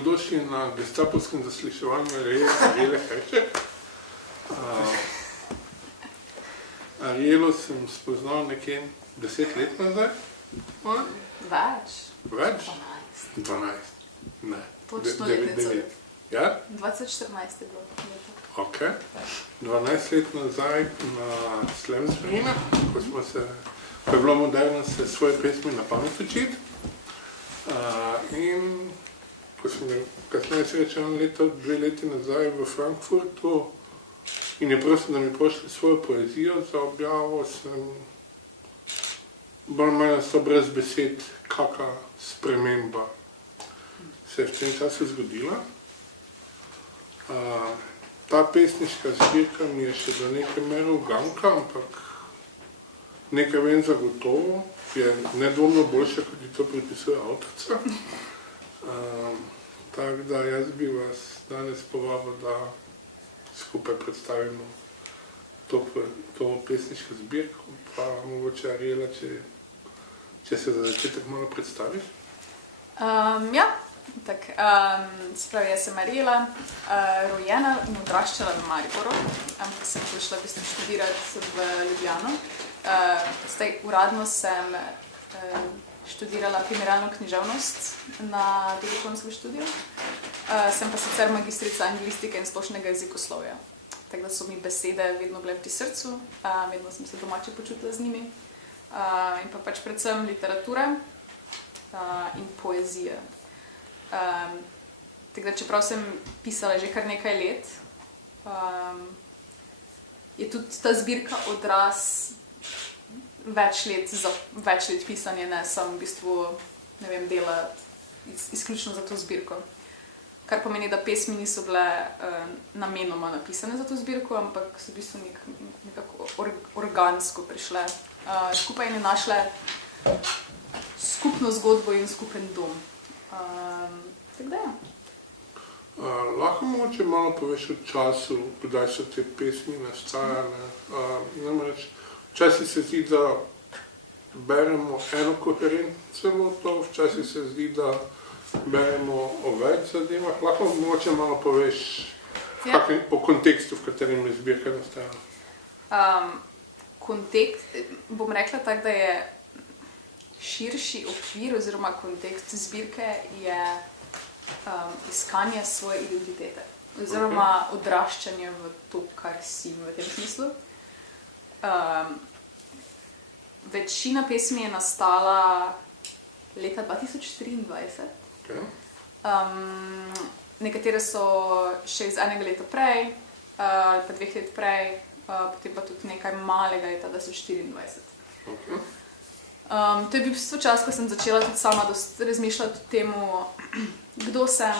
dobrodošli na gestapovskem zasliševanju Ariele Herček. Arielo sem spoznal nekje 10 let nazaj. Več? 12. Ne. Točno letnico. Ja? 2014 je bilo leto. Ok. 12 let nazaj na Slamsbrinah, ko je bilo moderno se svoje pesmi na pamet učiti. In ko sem kasneje srečal dve leti nazaj v Frankfurtu in je prosil, da mi pošli svojo poezijo za objavo, sem bolj manj so brez besed, kakšna sprememba se je v tem času zgodila. Ta pesniška zbirka mi je še do neke mere uganka, ampak nekaj vem zagotovo, je nedvomno boljše, kot ti to pripisuje avtorica. Tako da jaz bi vas danes povabil, da skupaj predstavimo to pesniško zbirko, pa mogoče Ariela, če se za začetek malo predstaviš. Ja, tako, spravi, jaz sem Ariela, rojena in odraščala v Mariboru, ampak sem prišla v bistvu študirati v Ljubljano. Zdaj, uradno sem študirala primerjalno književnost na diplomskem študiju. Sem pa sicer magistrica anglistike in splošnega jezikoslovja. Tako da so mi besede vedno bile pri srcu, vedno sem se domače počutila z njimi. In pa pač predvsem literatura in poezija. Tako da čeprav sem pisala že kar nekaj let, je tudi ta zbirka odraz več let pisanja, ne sem v bistvu, ne vem, dela izključno za to zbirko. Kar pomeni, da pesmi niso bile namenoma napisane za to zbirko, ampak so v bistvu nekako organsko prišle skupaj in je našle skupno zgodbo in skupen dom. Tako da ja. Lahko mogoče malo poveš o času, kdaj so te pesmi nastajale. Namreč, včasih se zdi, da beremo eno koherentno celoto, včasih se zdi, da beremo o več zadevah. Lahko mogoče malo poveš o kontekstu, v katerem je zbirka nastajala. Bom rekla tako, da je širši okvir oziroma kontekst zbirke je iskanje svoje identitete oziroma odraščanje v to, kar si v tem smislu. Večina pesmi je nastala leta 2023. Okay. Nekatere so še iz enega leta prej, ali pa 2 let prej, potem pa tudi nekaj malega leta 2024. Okay. To je bil v bistvu čas, ko sem začela tudi sama razmišljati o tem, kdo sem,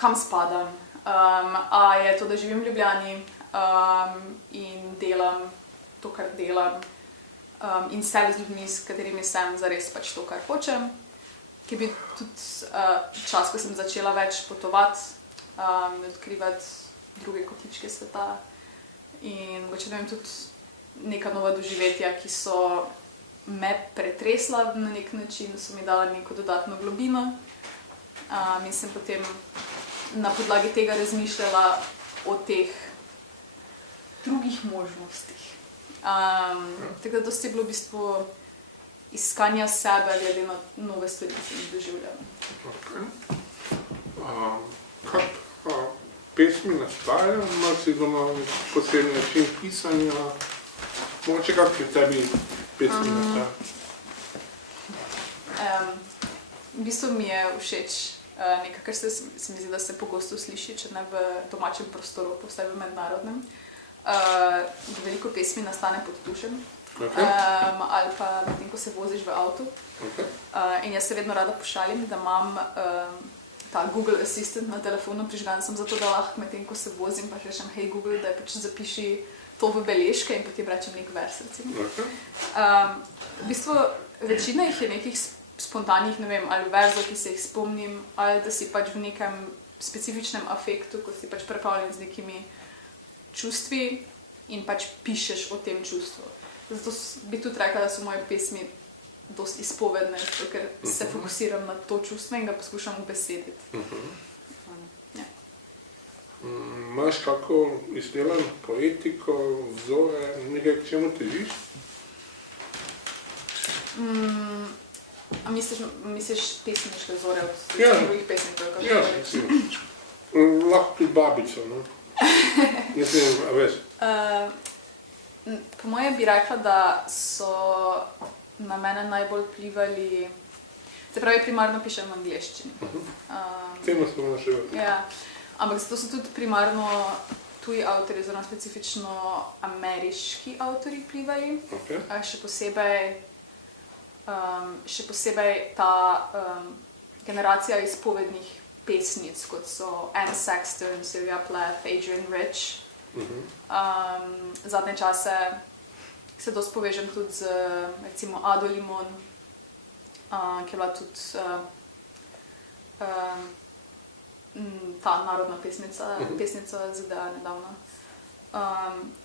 kam spadam, a je to, da živim v Ljubljani in delam to, kar delam, in se z ljudmi, s katerimi sem zares pač to, kar hočem, ki je bil tudi čas, ko sem začela več potovati in odkrivati druge kotičke sveta in mogoče vem tudi neka nova doživetja, ki so me pretresla na nek način, so mi dala neko dodatno globino in sem potem na podlagi tega razmišljala o teh drugih možnostih. Tako da dosti je bilo v bistvu iskanja sebe glede na nove stvari, ki sem jih doživljala. Kaj pesmi nastajajo? Imaš si doma posebni način pisanja? Mogoče kako pri tebi pesmi nastajajo? V bistvu mi je všeč nekaj, kar se mi zdi, da se pogosto sliši, če ne v domačem prostoru, pa vsaj v mednarodnem. Veliko pesmi nastane pod tušem, ali pa medtem, ko se voziš v avtu. In jaz se vedno rada pošalim, da imam ta Google Assistant na telefonu prižgan sem zato, da lahko medtem, ko se vozim, pa rečem, hej Google, da pač zapiši to v beležke in potem rečem nek vers, recimo. V bistvu večina jih je nekih spontanih, ne vem, ali verzov, ki se jih spomnim, ali da si pač v nekem specifičnem afektu, ko si pač preplavljen z nekimi čustvi in pač pišeš o tem čustvu. Zato bi tudi rekla, da so moje pesmi dosti izpovedne, zato ker se fokusiram na to čustvo in ga poskušam ubesediti. Ja. Imaš kako izdelan poetiko, vzore, nekaj, k čemu težiš? A misliš pesniške vzore od Ja. drugih pesnikov? kako Ja, rečeš? recimo. Lahko tudi babico, no. Mislim, a veš. Po moje bi rekla, da so na mene najbolj vplivali, se pravi, primarno pišem v angleščini. Temu smo našli. Ja, ampak zato so tudi primarno tuji avtorji, oziroma specifično ameriški avtorji vplivali. Okay. Še posebej ta generacija izpovednih pesnic, kot so Anne Sexton, Sylvia Plath, Adrienne Rich. Zadnje čase se dosti povežem tudi z recimo Ado Limon, ki je bila tudi ta narodna pesnica ZDA nedavno.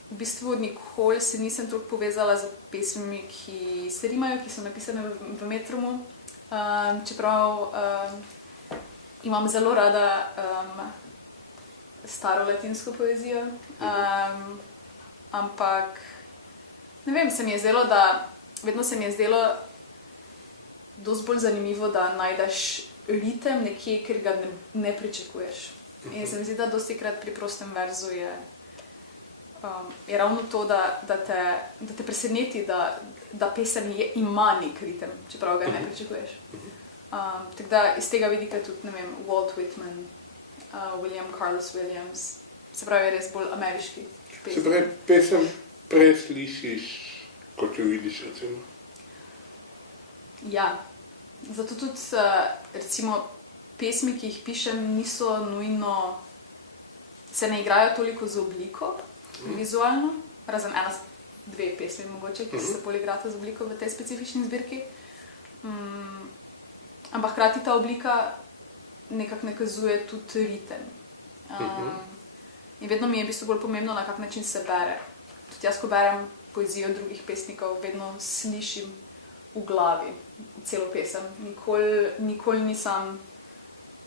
V bistvu nikoli se nisem toliko povezala z pesmimi, ki se rimajo, ki so napisane v metrumu, čeprav imam zelo rada staro latinsko poezijo, ampak ne vem, vedno se mi je zdelo dosti bolj zanimivo, da najdeš ritem nekje, ker ga ne pričakuješ. In se mi zdi, da dostikrat pri prostem verzu je ravno to, da te preseneti, da pesem ima nek ritem, čeprav ga ne pričakuješ. Tako da iz tega vidika tudi, ne vem, Walt Whitman, William Carlos Williams, se pravi res bolj ameriški pesem. Se pravi, pesem preslišiš, kot jo vidiš, recimo. Ja, zato tudi recimo pesmi, ki jih pišem, niso nujno, se ne igrajo toliko z obliko, vizualno, razen dve pesmi mogoče, ki se bolj igrata z obliko v tej specifični zbirki. Ampak hkrati ta oblika nekako nakazuje tudi ritem. In vedno mi je v bistvu bolj pomembno, na kak način se bere. Tudi jaz, ko berem poezijo drugih pesnikov, vedno slišim v glavi celo pesem. Nikoli nisem,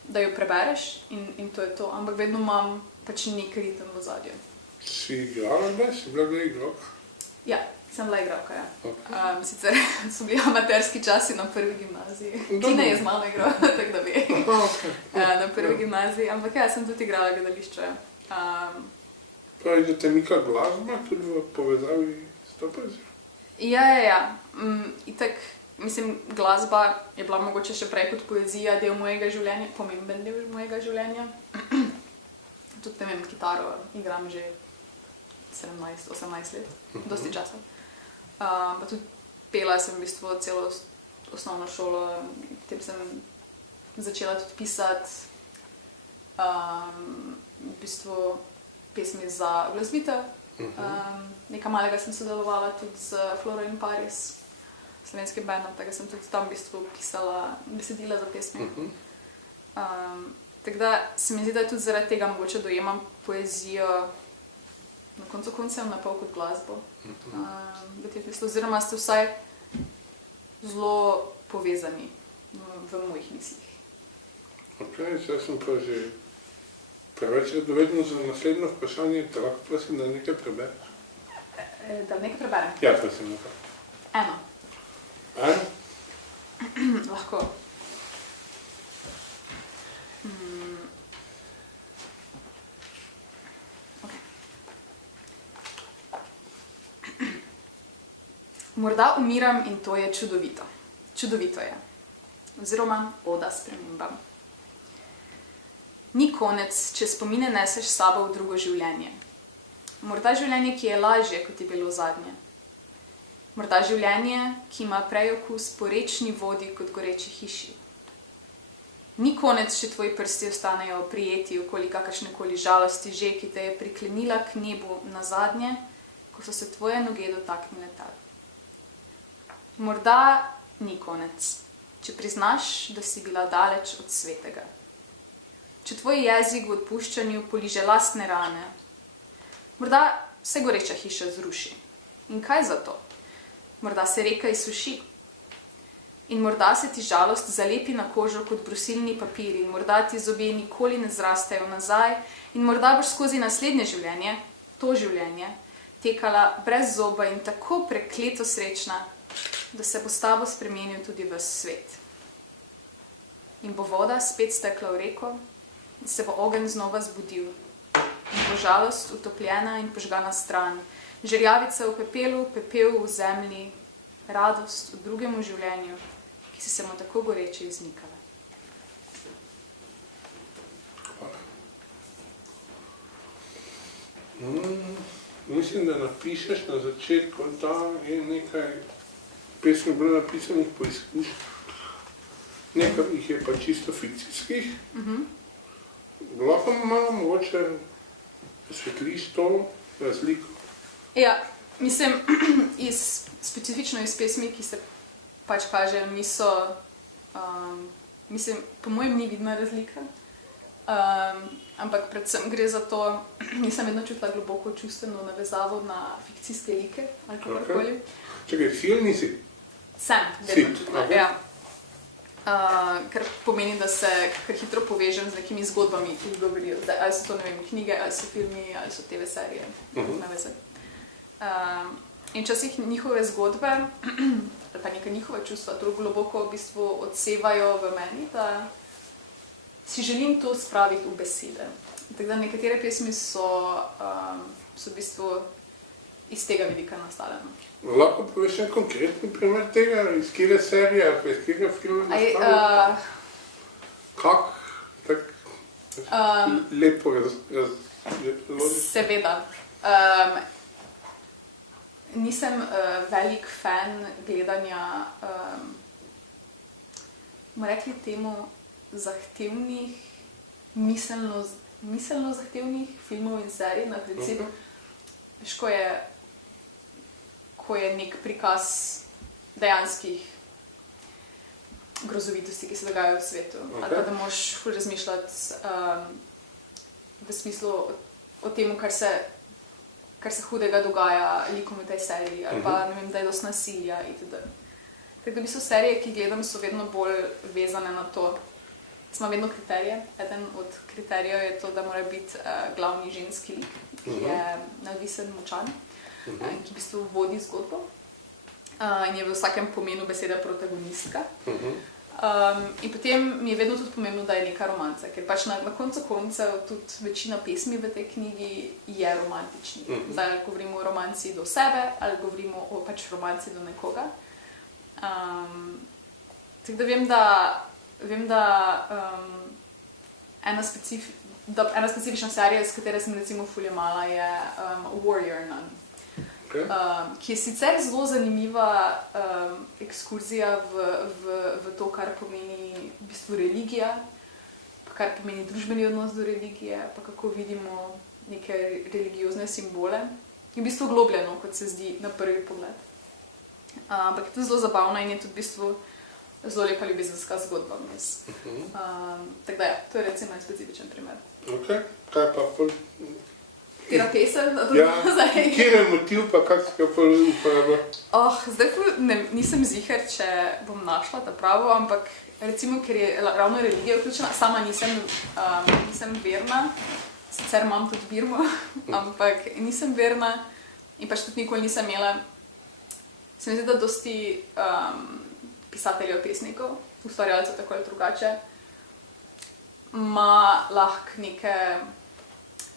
da jo prebereš in to je to, ampak vedno imam pač nek ritem v ozadju. Si igrala kdaj? Si bila kdaj igralka? Ja, sem bila igralka, ja. Okay. Sicer so bili amaterski časi na prvi gimnaziji. Tina je z mano igrala, tako da ve. Okay. Na prvi gimnaziji, ampak ja, sem tudi igrala gledališče. Pravi, da te mika glasba tudi v povezavi s to poezijo? Ja. Itak, mislim, glasba je bila mogoče še prej kot poezija del mojega življenja, pomemben del mojega življenja. Tudi, ne vem, kitaro igram že 17-18 let, dosti časa. Pa tudi pela sem v bistvu celo osnovno šolo, potem sem začela tudi pisati v bistvu pesmi za glasbitev. Nekaj malega sem sodelovala tudi z Floro in Paris, slovenskim bandom, tako sem tudi tam v bistvu pisala besedila za pesmi. Tako da se mi zdi, da tudi zaradi tega mogoče dojemam poezijo na koncu koncev napol kot glasbo. Oziroma ste vsaj zelo povezani v mojih mislih. Ok, zdaj sem pa že preveč radovedno za naslednjo vprašanje, te lahko prosim, da nekaj prebereš. Da nekaj preberem? Ja, prosim, nekaj. Eno. Eno? Lahko. Morda umiram in to je čudovito. Čudovito je. Oziroma oda spremembam. Ni konec, če spomine neseš s sabo v drugo življenje. Morda življenje, ki je lažje, kot je bilo zadnje. Morda življenje, ki ima prej okus po rečni vodi kot goreči hiši. Ni konec, če tvoji prsti ostanejo prijeti okoli kakršnekoli žalosti že, ki te je priklenila k nebu nazadnje, ko so se tvoje noge dotaknile tal. Morda ni konec, če priznaš, da si bila daleč od svetega. Če tvoj jezik v odpuščanju poliže lastne rane. Morda se goreča hiša zruši. In kaj za to? Morda se reka izsuši. In morda se ti žalost zalepi na kožo kot brusilni papir in morda ti zobje nikoli ne zrastejo nazaj in morda boš skozi naslednje življenje, to življenje, tekala brez zoba in tako prekleto srečna, da se bo s tabo spremenil tudi ves svet. In bo voda spet stekla v reko in se bo ogenj znova zbudil. In bo žalost utopljena in požgana stran, žerjavica v pepelu, pepel v zemlji, radost v drugem življenju, ki si se mu tako goreče izmikala. Mislim, da napišeš na začetku, da je nekaj pesmi bilo napisanih po izkušnjah. Nekaj jih je pa čisto fikcijskih. Lahko malo mogoče osvetliš to razliko. Ja, mislim, specifično iz pesmi, ki se pač kaže, niso, mislim, po mojem ni vidna razlika, ampak predvsem gre za to, nisem vedno čutila globoko čustveno navezavo na fikcijske like ali kakorkoli. Čakaj, film nisi? Sem, vedno čutila, ja. Kar pomeni, da se kar hitro povežem z nekimi zgodbami, ki jih govorijo. Zdaj, ali so to, ne vem, knjige, ali so filmi, ali so TV serije, in včasih njihove zgodbe, ali pa neka njihova čustva, to globoko v bistvu odsevajo v meni, da si želim to spraviti v besede. Tako da nekatere pesmi so v bistvu iz tega vidika nastale. Lahko poveš en konkretni primer tega, iz kjere serije ali iz kjere filma nastale? Kak tak lepo razloži? Seveda. Nisem velik fan gledanja, bomo rekli temu, zahtevnih, miselno zahtevnih filmov in serij. Na principu, veš, ko je nek prikaz dejanskih grozovitosti, ki se dogajajo v svetu. Ali pa da moraš ful razmišljati v smislu o tem, kar se hudega dogaja likom v tej seriji, ali pa ne vem, da je dosti nasilja itd. Tako da v bistvu serije, ki gledam, so vedno bolj vezane na to. Smo vedno kriterije. Eden od kriterijev je to, da mora biti glavni ženski lik, ki je neodvisen, močan, ki v bistvu vodi zgodbo in je v vsakem pomenu beseda protagonistka. In potem mi je vedno tudi pomembno, da je neka romanca, ker pač na koncu koncev tudi večina pesmi v tej knjigi je romantičnih. Zdaj, ali govorimo o romanci do sebe, ali govorimo o pač romanci do nekoga. Tako da vem, da ena specifična serija, s katero sem recimo ful jemala, je Warrior Nun. Ki je sicer zelo zanimiva ekskurzija v to, kar pomeni v bistvu religija, kar pomeni družbeni odnos do religije, pa kako vidimo neke religiozne simbole. In v bistvu globljeno, kot se zdi na prvi pogled. Ampak je tudi zelo zabavna in je tudi v bistvu zelo lepa ljubezenska zgodba vmes. Tako da ja, to je recimo en specifičen primer. Ok, kaj pa pol? Tera pesem? Ja, kjer je motiv pa kak si ga pol uporabila? Zdaj nisem ziher, če bom našla ta pravo, ampak recimo, ker je ravno religija vključena, sama nisem verna, sicer imam tudi birmo, ampak nisem verna in pač tudi nikoli nisem imela. Se mi zdi, da dosti pisateljev, pesnikov, ustvarjalcev tako ali drugače, ima lahko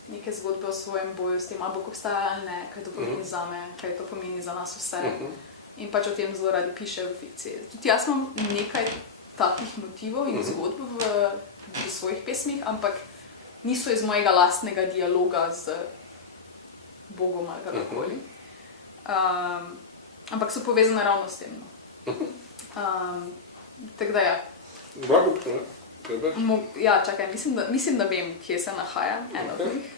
neke zgodbe o svojem boju s tem, ali Bog obstaja ali ne, kaj to pomeni zame, kaj to pomeni za nas vse. In pač o tem zelo radi pišejo v fikciji. Tudi jaz imam nekaj takih motivov in zgodb v svojih pesmih, ampak niso iz mojega lastnega dialoga z Bogom ali kakorkoli. Ampak so povezane ravno s tem. Tako da ja. Blago prebaš? Ja, čakaj, mislim, da vem, kje se nahaja ena od njih.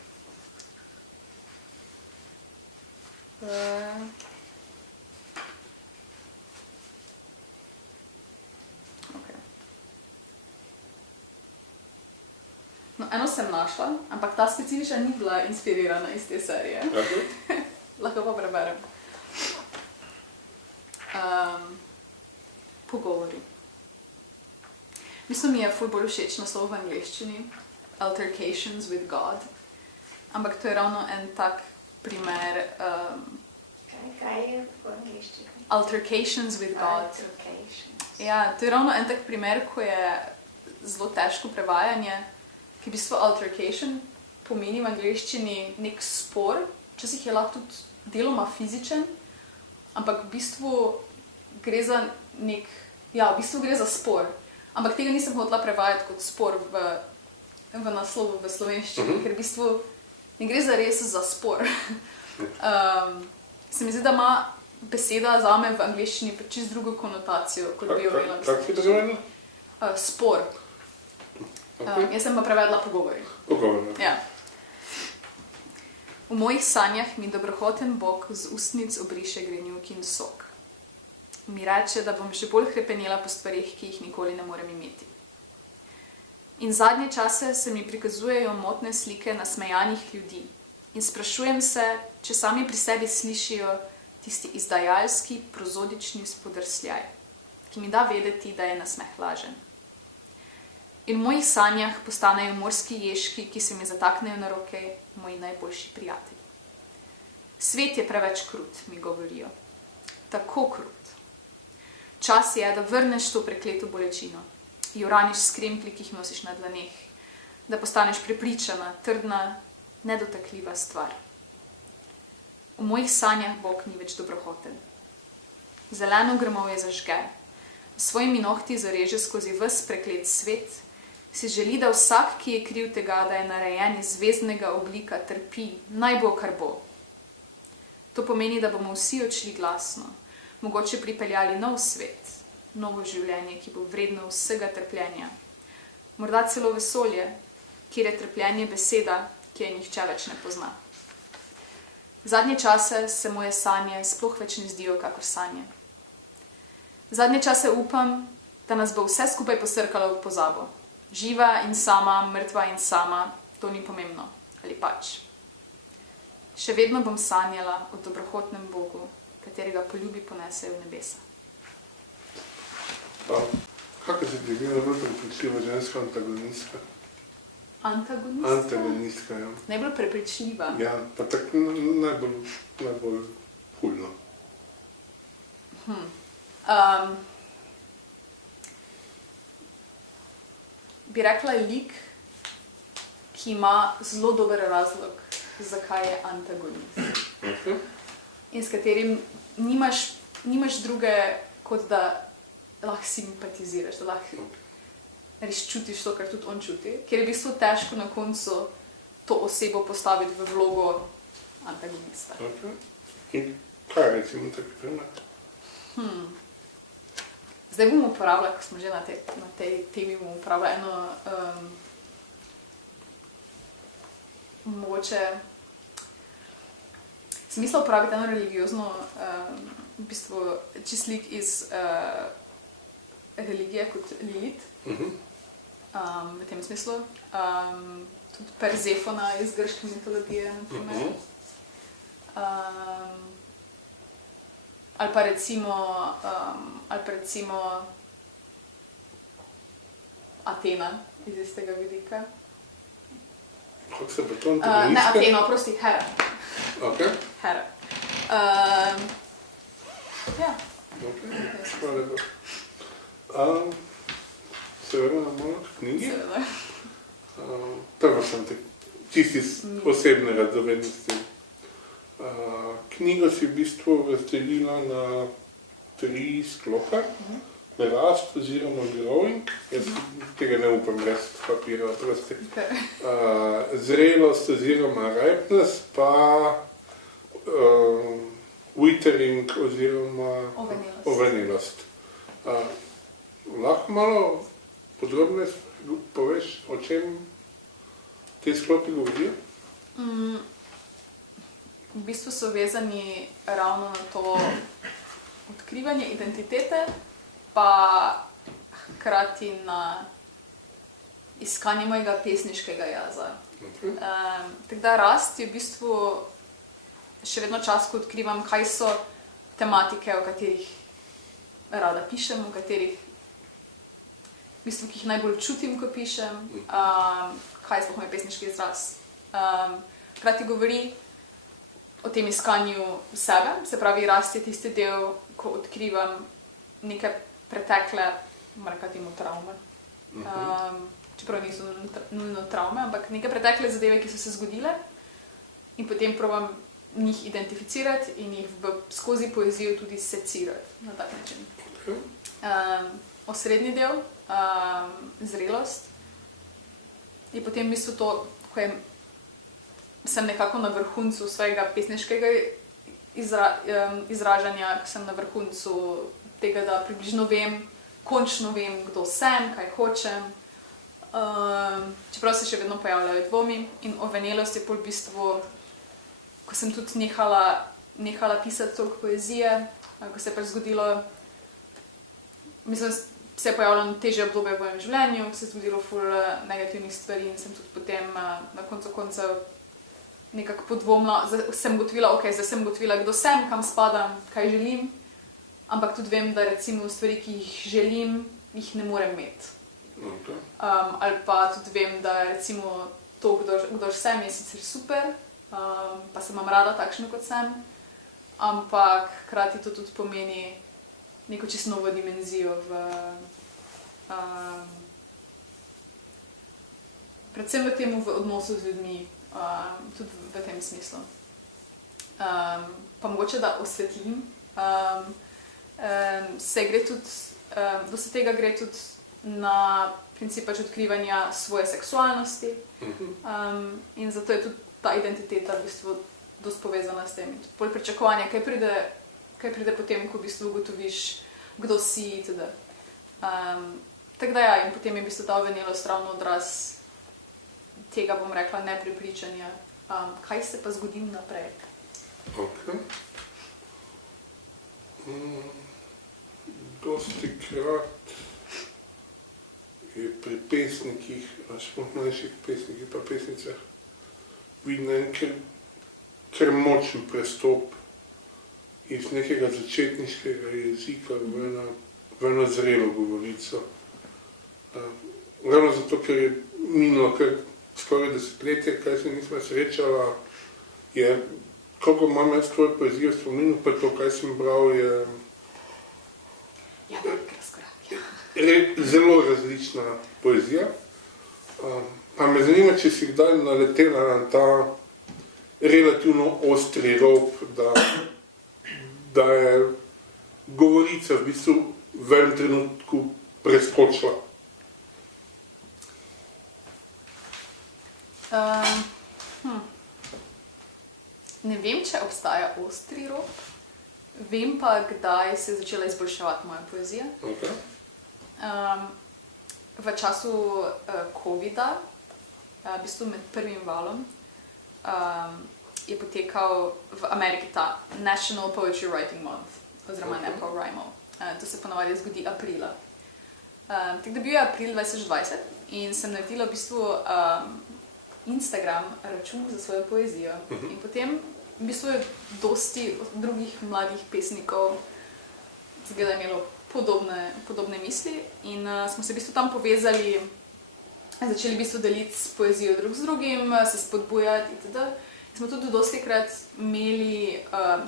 No, eno sem našla, ampak ta specifična ni bila inspirirana iz te serije. Okay. Lahko pa preberem. Pogovori. Mislim, mi je ful bolj všeč naslov v angleščini, Altercations with God, ampak to je ravno en tak primer, Kaj je po angliščini? Altercations with God. Altercations. Ja, to je ravno en tak primer, ko je zelo težko prevajanje, ki v bistvu altercation pomeni v angleščini nek spor, včasih je lahko tudi deloma fizičen, ampak v bistvu gre za nek, ja, v bistvu gre za spor. Ampak tega nisem hotela prevajati kot spor v naslovu v slovenščini, ker v bistvu ne gre za res za spor. Se mi zdi, da ima beseda zame v angleščini čisto drugo konotacijo, kot bi jo imela. Kak si prevedla? Spor. Jaz sem pa prevedla pogovori. Pogovor. Ja. V mojih sanjah mi dobrohoten Bog z ustnic obriše grenivk in sok. Mi reče, da bom še bolj hrepenela po stvarih, ki jih nikoli ne morem imeti. In zadnje čase se mi prikazujejo motne slike nasmejanih ljudi in sprašujem se, če sami pri sebi slišijo tisti izdajalski, prozodični spodrsljaj, ki mi da vedeti, da je nasmeh lažen. In v mojih sanjah postanejo morski ježki, ki se mi zataknejo na roke, moji najboljši prijatelji. Svet je preveč krut, mi govorijo. Tako krut. Čas je, da vrneš to prekleto bolečino, jo raniš s kremplji, ki jih nosiš na dlaneh, da postaneš prepričana, trdna, nedotakljiva stvar. V mojih sanjah Bog ni več dobrohoten. Zeleno grmovje zažge, s svojimi nohti zareže skozi ves preklet svet, si želi, da vsak, ki je kriv tega, da je narejen iz zvezdnega oblika, trpi, naj bo, kar bo. To pomeni, da bomo vsi odšli glasno, mogoče pripeljali nov svet, novo življenje, ki bo vredno vsega trpljenja. Morda celo vesolje, kjer je trpljenje beseda, ki je nihče več ne pozna. Zadnje čase se moje sanje sploh več ne zdijo kakor sanje. Zadnje čase upam, da nas bo vse skupaj posrkalo v pozabo. Živa in sama, mrtva in sama, to ni pomembno. Ali pač. Še vedno bom sanjala o dobrohotnem Bogu, katerega poljubi ponese v nebesa. Kako se ti zdi najbolj prepričljiva ženska antagonistka? Antagonistka? Antagonistka, ja. Najbolj prepričljiva. Ja, pa tako najbolj hulno. Bi rekla lik, ki ima zelo dober razlog, zakaj je antagonist. Okay. In s katerim nimaš druge, kot da lahko simpatiziraš, da lahko res čutiš to, kar tudi on čuti, ker je v bistvu težko na koncu to osebo postaviti v vlogo antagonista. Okay. In kaj recimo tak primer? Zdaj bomo uporabljali, ko smo že na tej temi, bomo uporabljali eno mogoče sem mislila uporabiti eno religiozno v bistvu čislik iz religije kot Lilith. V tem smislu. Tudi Persefona iz grške mitologije, na primer. Ali pa recimo Atena iz istega vidika. Kako se pa to Ne antagonistka? Atena, oprosti, Hera. Okay. Hera. Ja. Okay. Hvala lepa. Se vrnemo malo k knjigi. Seveda. Prvo sem te čisti osebne radovednosti. Knjigo si v bistvu razdelila na 3 sklope. Rast oziroma growing, jaz tega ne upam brez papirja, prosti. Zrelost oziroma ripeness, pa withering oziroma ovenelost. Lahko malo podrobneje poveš, o čem te sklopi govorijo? V bistvu so vezani ravno na to odkrivanje identitete, pa hkrati na iskanje mojega pesniškega jaza. Tako da rast je v bistvu še vedno čas, ko odkrivam, kaj so tematike, o katerih rada pišem, v katerih, v bistvu, ki jih najbolj čutim, ko pišem, kaj sploh moj pesniški izraz. Hkrati govori o tem iskanju sebe, se pravi, rast je tisti del, ko odkrivam neke pretekle, moram reči temu travme. Čeprav niso nujno travme, ampak neke pretekle zadeve, ki so se zgodile in potem probam njih identificirati in jih skozi poezijo tudi secirati na tak način. Osrednji del, zrelost, je potem v bistvu to, ko sem nekako na vrhuncu svojega pesniškega izražanja, ko sem na vrhuncu tega, da približno vem, končno vem, kdo sem, kaj hočem. Čeprav se še vedno pojavljajo dvomi in ovenelost je pol v bistvu, ko sem tudi nehala pisati toliko poezije, ko se je pač zgodilo, mislim, se je pojavljalo težje obdobje v mojem življenju, se je zgodilo ful negativnih stvari in sem tudi potem na koncu koncev nekako podvomila, sem ugotovila, zdaj sem ugotovila, kdo sem, kam spadam, kaj želim, ampak tudi vem, da recimo stvari, ki jih želim, jih ne morem imeti. Ali pa tudi vem, da recimo to, kdor sem, je sicer super, pa se imam rada takšno, kot sem, ampak hkrati to tudi pomeni neko čisto novo dimenzijo predvsem v tem v odnosu z ljudmi, tudi v tem smislu. Pa mogoče, da osvetlim, dosti tega gre tudi na princip pač odkrivanja svoje seksualnosti, in zato je tudi ta identiteta v bistvu dosti povezana s tem. Bolj pričakovanje, kaj pride potem, ko v bistvu ugotoviš, kdo si, itd. Tako da ja, in potem je v bistvu ta ovenelost ravno odraz tega, bom rekla, neprepričanja, kaj se pa zgodi naprej. Dostikrat je pri pesnikih, sploh mlajših pesnikih pa pesnicah, vidim en kar močen prestop iz nekega začetniškega jezika v eno zrelo govorico. Ravno zato, ker je minilo kar skoraj desetletje, kaj se nismo srečala, je, kako imam jaz tvojo poezijo spominil, pa to, kaj sem bral, je zelo različna poezija. Pa me zanima, če si kdaj naletela na ta relativno ostri rob, da je govorica v bistvu v enem trenutku preskočila. Ne vem, če obstaja ostri rob, vem pa, kdaj se je začela izboljševati moja poezija. V času covida, v bistvu med prvim valom, je potekal v Ameriki ta National Poetry Writing Month, oziroma NaPoWriMo. To se ponavadi zgodi aprila. Tako da bil je april 2020 in sem naredila v bistvu Instagram račun za svojo poezijo. In potem v bistvu je dosti drugih mladih pesnikov zgleda imelo podobne misli in smo se v bistvu tam povezali, začeli v bistvu deliti poezijo drug z drugim, se spodbujati itd. Smo tudi dostikrat imeli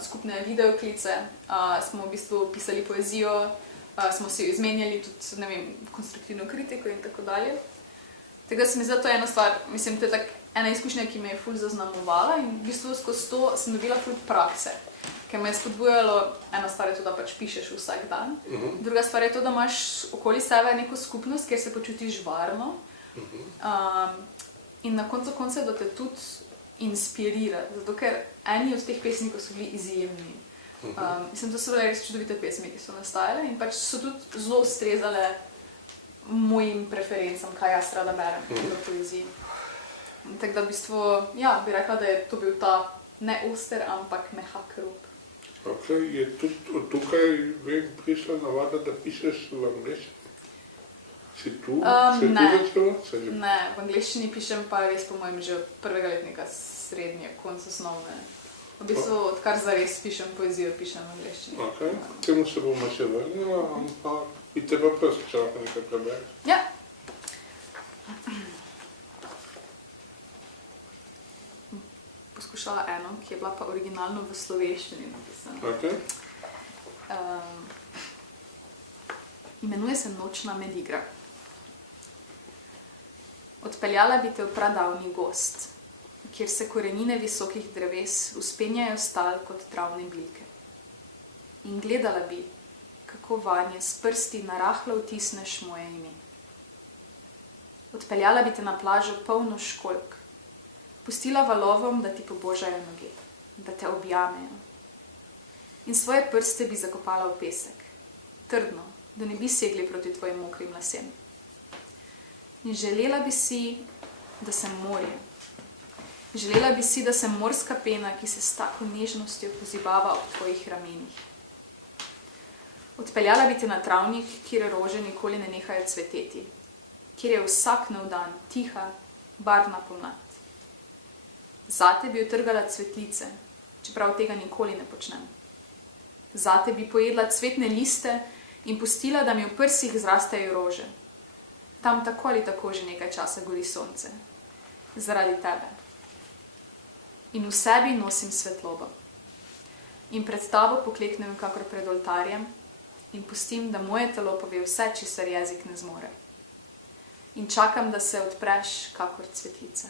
skupne videoklice, smo v bistvu pisali poezijo, smo si jo izmenjali tudi, ne vem, konstruktivno kritiko in tako dalje. Tako da se mi zdi, to je ena stvar, mislim, to je tak ena izkušnja, ki me je ful zaznamovala in v bistvu skozi to sem dobila ful prakse, ker me je spodbujalo, ena stvar je to, da pač pišeš vsak dan, druga stvar je to, da imaš okoli sebe neko skupnost, kjer se počutiš varno, in na koncu koncev, da te tudi inspirira, zato ker eni od teh pesnikov so bili izjemni. Mislim, da so bile res čudovite pesmi, ki so nastajale in pač so tudi zelo ustrezale mojim preferencam, kaj jaz rada berem v poeziji. Tako da v bistvu, ja, bi rekla, da je to bil ta ne oster, ampak mehak rob. Je tudi tukaj prišla navada, da pišeš v angleščini? Si tu začela? Ne, v angleščini pišem pa res po mojem že od prvega letnika srednje, konc osnovne. V bistvu, odkar zares pišem poezijo, pišem v angleščini. Ok, k temu se bomo še vrnila, ampak bi te pa prosto, če lahko nekaj prebereš. Ja. Poskušala eno, ki je bila pa originalno v slovenščini napisana. Ok, Imenuje se Nočna medigra. Odpeljala bi te v pradavni gozd, kjer se korenine visokih dreves vzpenjajo stal kot travne bilke. In gledala bi, kako vanje s prsti narahlo vtisneš moje ime. Odpeljala bi te na plažo polno školjk, pustila valovom, da ti pobožajo noge, da te objamejo. In svoje prste bi zakopala v pesek, trdno, da ne bi segli proti tvojim mokrim lasem. In želela bi si, da sem morje. Želela bi si, da sem morska pena, ki se s tako nežnostjo pozibava ob tvojih ramenih. Odpeljala bi te na travnik, kjer rože nikoli ne nehajo cveteti, kjer je vsak nov dan tiha, barvna pomlad. Zate bi utrgala cvetlice, čeprav tega nikoli ne počnem. Zate bi pojedla cvetne liste in pustila, da mi v prsih zrastejo rože. Tam tako ali tako že nekaj časa gori sonce. Zaradi tebe. In v sebi nosim svetlobo. In pred tabo pokleknem kakor pred oltarjem in pustim, da moje telo pove vse, česar jezik ne zmore. In čakam, da se odpreš kakor cvetlica.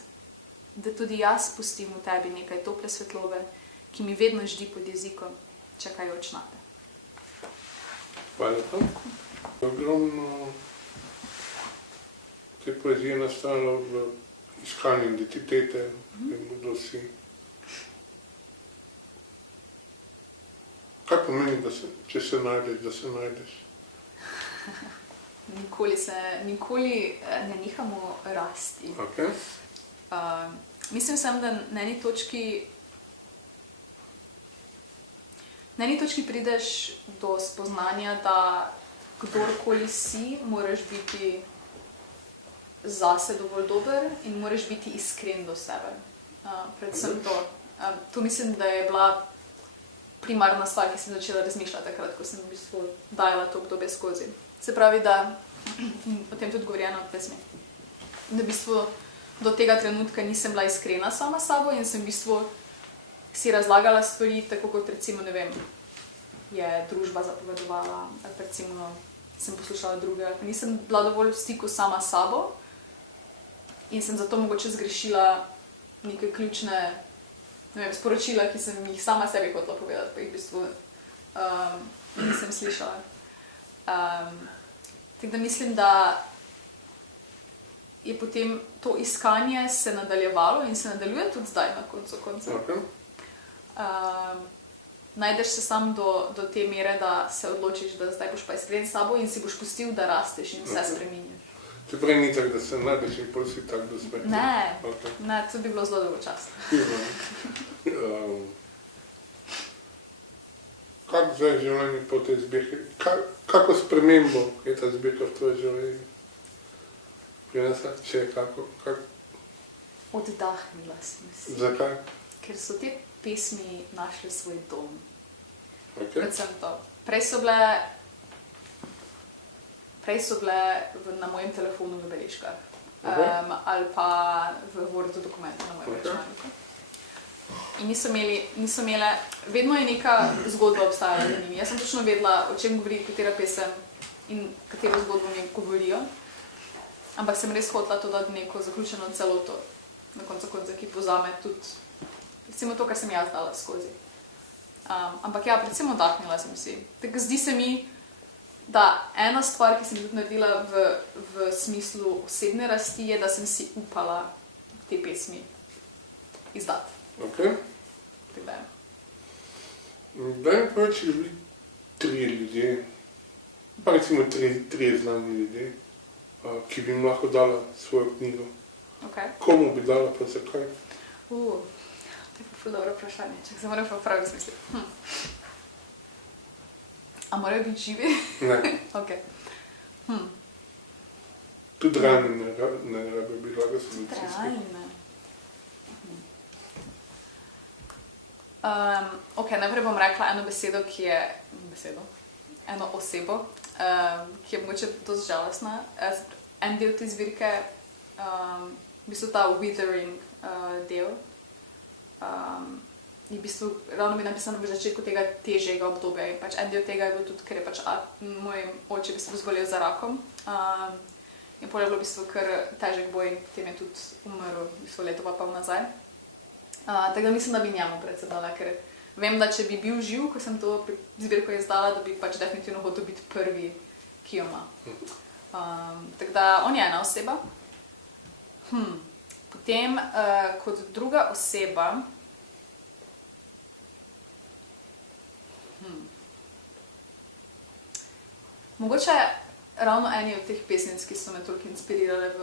Da tudi jaz pustim v tebi nekaj tople svetlobe, ki mi vedno ždi pod jezikom, čakajoč nate. hvala lepa. Ogromno te poezije nastalo v iskanju identitete, kdo si. Kaj pomeni, če se najdeš, da se najdeš? Nikoli ne nehamo rasti. Okay. Mislim sem, da na eni točki prideš do spoznanja, da kdorkoli si, moraš biti zase dovolj dober in moraš biti iskren do sebe. Predvsem to. To mislim, da je bila primarna stvar, ki sem začela razmišljati takrat, ko sem v bistvu dajala to obdobje skozi. Se pravi, da o tem tudi govorjeno v pesmi. Da v bistvu do tega trenutka nisem bila iskrena sama s sabo in sem v bistvu si razlagala stvari, tako kot recimo, ne vem, je družba zapovedovala, ali recimo sem poslušala druge, ali nisem bila dovolj v stiku sama s sabo in sem zato mogoče zgrešila neke ključne, ne vem, sporočila, ki sem jih sama sebi hotela povedati, pa jih v bistvu nisem slišala. Tako da mislim, da je potem to iskanje se nadaljevalo in se nadaljuje tudi zdaj na koncu konca. Okay. Najdeš se sam do te mere, da se odločiš, da zdaj boš pa iskren s sabo in si boš pustil, da rasteš in vse spreminjaš. Čeprav ni tako, da se najdeš in pol si tako do smrti. Ne, Okay. ne, to bi bilo zelo dolgočasno. Kako zdaj življenje po tej zbirki? Kako spremembo je ta zbirka v tvoje življenje? Prinesla, če je kako? Oddahnila sem si, Zakaj? ker so te pesmi našle svoj dom. Okay. Predvsem to. Prej so bile na mojem telefonu v beležkah. Ali pa v Wordu dokumentu na mojem računalniku. In niso imele, vedno je neka zgodba obstajala za njimi. Jaz sem točno vedela, o čem govori katera pesem in katero zgodbo mi govorijo. Ampak sem res hotela to dati neko zaključeno celoto, na koncu konca, ki povzame tudi recimo to, kar sem jaz dala skozi. Ampak ja, predvsem oddahnila sem si. Tako zdi se mi, da ena stvar, ki sem tudi naredila v smislu osebne rasti, je, da sem si upala te pesmi izdati. Okay. Tako da je. Daj mi povedati, če bi bili 3 ljudje, pa recimo 3 znani ljudje, ki bi jim lahko dala svojo knjigo. Okay. Komu bi dala, pa zakaj? To je pa ful dobro vprašanje, če se moram pa prav razmisliti. A morajo biti živi? Ne. Okay. Tudi rani ne rabi biti, lahko so medicinski. Trajne. Ok, najprej bom rekla eno osebo, ki je mogoče dosti žalostna. En del te zbirke, v bistvu ta withering del, je v bistvu ravno mi napisano v začetku tega težjega obdobja. In pač en del tega je bil tudi, ker je pač moj oče v bistvu zbolel za rakom. In potem je bilo v bistvu kar težek boj in potem je tudi umrl v bistvu leto pa pol nazaj. Tako da mislim, da bi njemu predsedala, ker vem, da če bi bil živ, ko sem to zbirko izdala, da bi pač definitivno hotel biti prvi, ki jo ima. Tako da on je ena oseba. Potem kot druga oseba, mogoče ravno eni od teh pesnic, ki so me toliko inspirirale v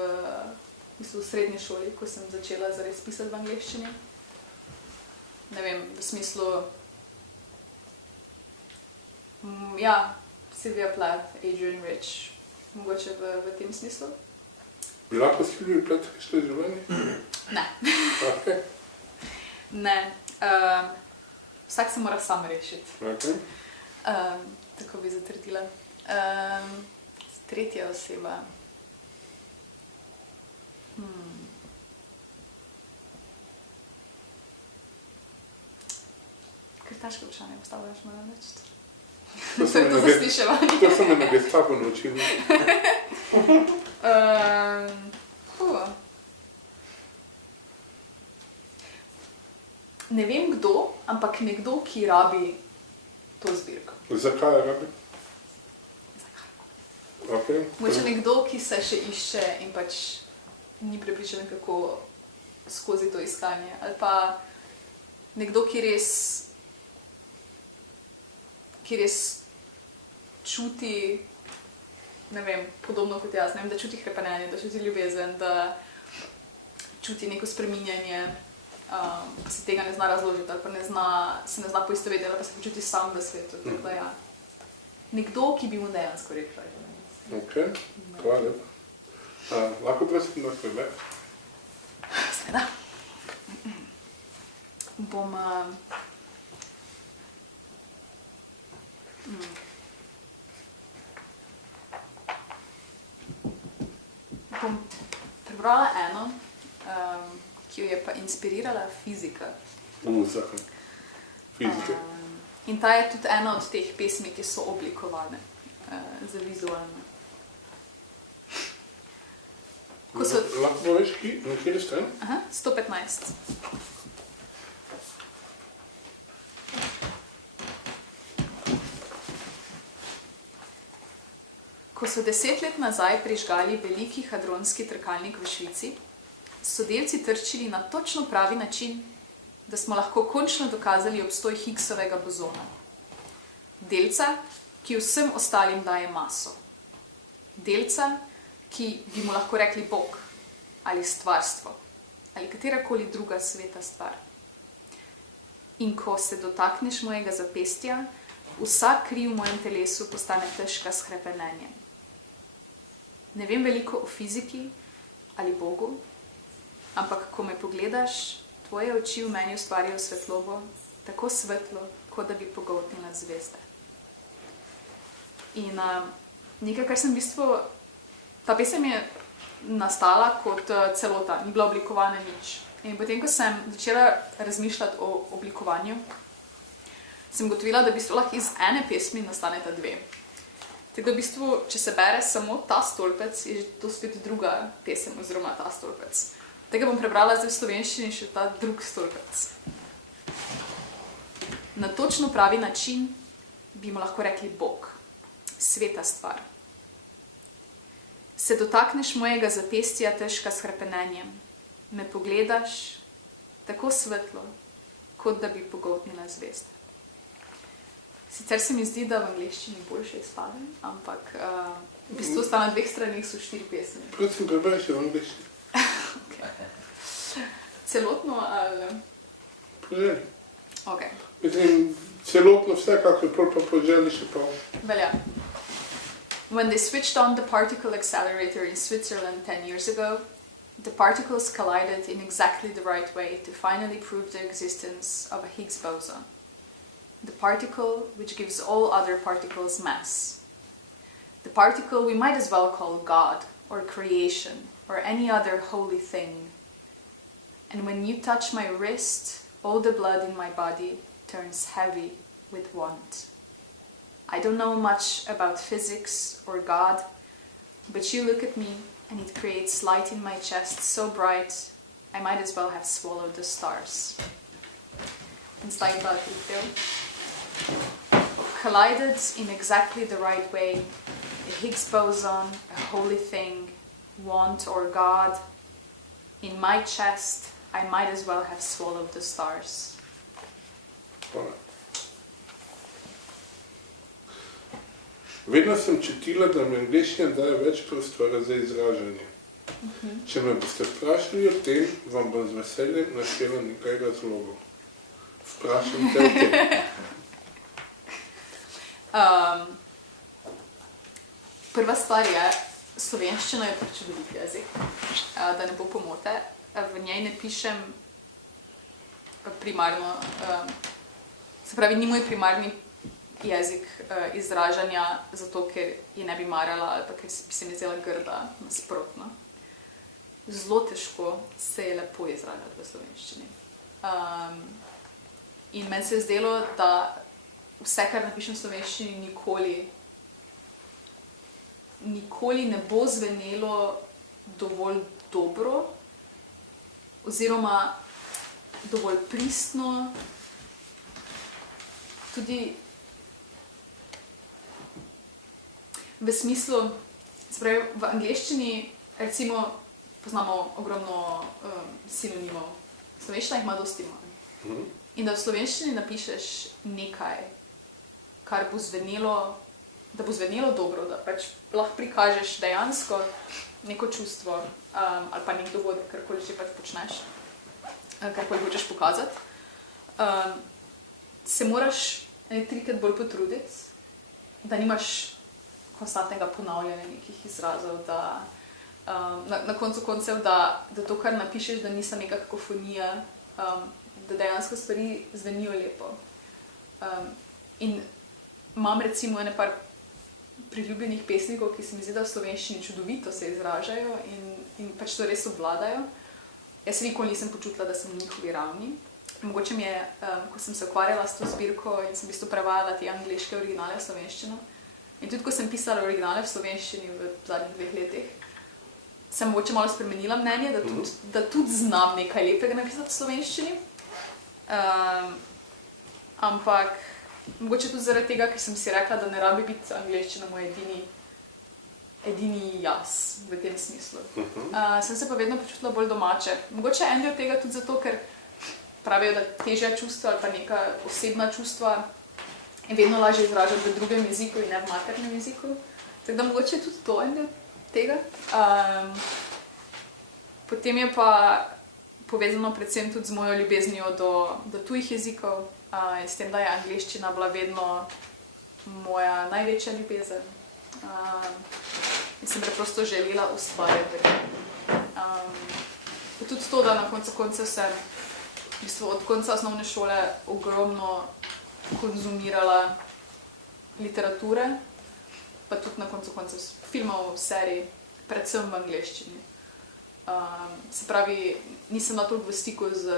srednji šoli, ko sem začela zares pisati v angleščini. Ne vem, v smislu, Sylvia Plath, Adrienne Rich, mogoče v tem smislu. Bi lahko Sylvia Plath rešila življenje? Ne. Okay. Ne. Vsak se mora sam rešiti. Okay. Tako bi zatrdila. Tretja oseba. Ker težko vprašanje postavljaš, moram reči. To je to zasliševanje. To so me na Gestapu naučili. Ne vem kdo, ampak nekdo, ki rabi to zbirko. Zakaj rabi? Okay. Mogoče nekdo, ki se še išče in pač ni prepričan, kako skozi to iskanje. Ali pa nekdo, ki res čuti, ne vem, podobno kot jaz, ne vem, da čuti hrepenenje, da čuti ljubezen, da čuti neko spreminjanje, se tega ne zna razložiti ali pa se ne zna poistovetiti ali pa se počuti sam v svetu. Tako da ja. Nekdo, ki bi mu dejansko rekla. Ok, hvala lepa. Lahko prosim, da se le? Seveda. Bom prebrala eno, ki jo je pa inspirirala fizika. Zakaj? Fizike. In ta je tudi ena od teh pesmi, ki so oblikovane za vizualno. Lahko poveš, na kateri strani? 115. Ko so 10 let nazaj prižgali veliki hadronski trkalnik v Švici, so delci trčili na točno pravi način, da smo lahko končno dokazali obstoj Higgsovega bozona. Delca, ki vsem ostalim daje maso. Delca, ki bi mu lahko rekli Bog ali stvarstvo ali katerakoli druga sveta stvar. In ko se dotakneš mojega zapestja, vsak kri v mojem telesu postane težka s hrepenenjem. Ne vem veliko o fiziki ali Bogu, ampak ko me pogledaš, tvoje oči v meni ustvarijo svetlobo, tako svetlo, kot da bi pogoltnila zvezde. In nekaj, kar sem v bistvu... Ta pesem je nastala kot celota, ni bila oblikovana nič. In potem, ko sem začela razmišljati o oblikovanju, sem ugotovila, da v bistvu lahko iz ene pesmi nastaneta dve. Tako da v bistvu, če se bere samo ta stolpec, je že to spet druga pesem oziroma ta stolpec. Tega bom prebrala zdaj v slovenščini še ta drug stolpec. Na točno pravi način bi mu lahko rekli Bog, sveta stvar. Se dotakneš mojega zapestja težka s hrepenenjem, me pogledaš tako svetlo, kot da bi pogoltnila zvezde. Sicer se mi zdi, da v angleščini boljše izpade, ampak v bistvu sta na 2 stranih so 4 pesmi. Prosim, prebaj še v angleščini. Okay. Celotno ali... Po želji. Ok. Mislim, celotno vsekakor, pa po želji še pa... Velja. When they switched on the particle accelerator in Switzerland 10 years ago, The particles collided in exactly the right way to finally prove the existence of a Higgs boson, the particle which gives all other particles mass. The particle we might as well call God, or creation, or any other holy thing. And when you touch my wrist, all the blood in my body turns heavy with want. I don't know much about physics or God, but you look at me and it creates light in my chest so bright I might as well have swallowed the stars. In Steinbach collided in exactly the right way, a Higgs boson, a holy thing, want or God. In my chest, I might as well have swallowed the stars. Hvala. Vedno sem čutila, da mi angleščina daje več prostora za izražanje. Če me boste vprašali o tem, vam bom z veseljem naštela nekaj razlogov. Vprašajte o tem. Prva stvar je, slovenščina je čudovit jezik, da ne bo pomote. V njej ne pišem primarno, se pravi, ni moj primarni jezik izražanja, zato ker je ne bi marala ali pa ker bi se mi zdela grda, nasprotno. Zelo težko se je lepo izražati v slovenščini. In meni se je zdelo, da vse, kar napišem v slovenščini, nikoli ne bo zvenelo dovolj dobro oziroma dovolj pristno, tudi v smislu, se pravi, v angleščini recimo poznamo ogromno sinonimov, slovenščina jih ima dosti manj. In da v slovenščini napišeš nekaj, kar bo zvenelo, da bo zvenelo dobro, da pač lahko prikažeš dejansko neko čustvo ali pa nek dogodek, karkoli že pač počneš, karkoli hočeš pokazati, se moraš trikrat bolj potruditi, da nimaš konstantnega ponavljanja nekih izrazov, da na koncu koncev, da to, kar napišeš, da nisa neka kakofonija, da dejansko stvari zvenijo lepo. In imam recimo ene par priljubljenih pesnikov, ki se mi zdi, da v slovenščini čudovito se izražajo in pač to res obvladajo. Jaz se nikoli nisem počutila, da sem na njihovi ravni. Mogoče mi je, ko sem se ukvarjala s to zbirko in sem v bistvu prevajala te angleške originale v slovenščino, in tudi ko sem pisala originale v slovenščini v zadnjih 2 letih, sem mogoče malo spremenila mnenje, da tudi znam nekaj lepega napisati v slovenščini. Ampak mogoče tudi zaradi tega, ker sem si rekla, da ne rabi biti angleščina moj edini jaz v tem smislu. Sem se pa vedno počutila bolj domače. Mogoče en del tega tudi zato, ker pravijo, da težja čustva ali pa neka osebna čustva je vedno lažje izražati v drugem jeziku in ne v maternem jeziku. Tako da mogoče tudi to en del tega. Potem je pa povezano predvsem tudi z mojo ljubeznijo do tujih jezikov, in s tem, da je angleščina bila vedno moja največja ljubezen. In sem preprosto želela ustvarjati. Pa tudi to, da na koncu koncev sem v bistvu od konca osnovne šole ogromno konzumirala literature, pa tudi na koncu koncev filmov, serij, predvsem v angleščini. Se pravi, nisem bila toliko v stiku z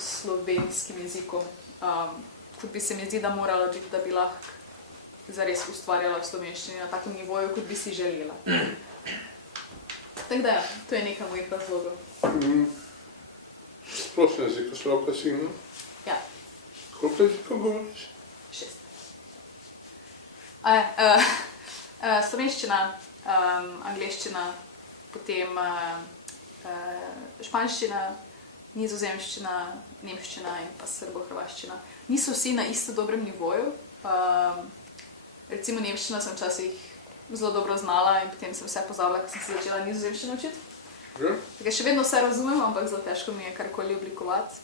slovenskim jezikom, kot bi se mi zdi, da morala biti, da bi lahko zares ustvarjala v slovenščini na takem nivoju, kot bi si želela. Tako da ja, to je nekaj mojih razlogov. Splošno jezikoslovka si, no? Ja. Koliko jezikov govoriš? 6. Slovenščina, angleščina, potem španščina, nizozemščina, nemščina in pa srbo-hrvaščina. Niso vsi na isto dobrem nivoju. Recimo nemščina sem včasih zelo dobro znala in potem sem vse pozabila, ko sem se začela nizozemščino učiti. Ja. Tako še vedno vse razumem, ampak zelo težko mi je karkoli oblikovati.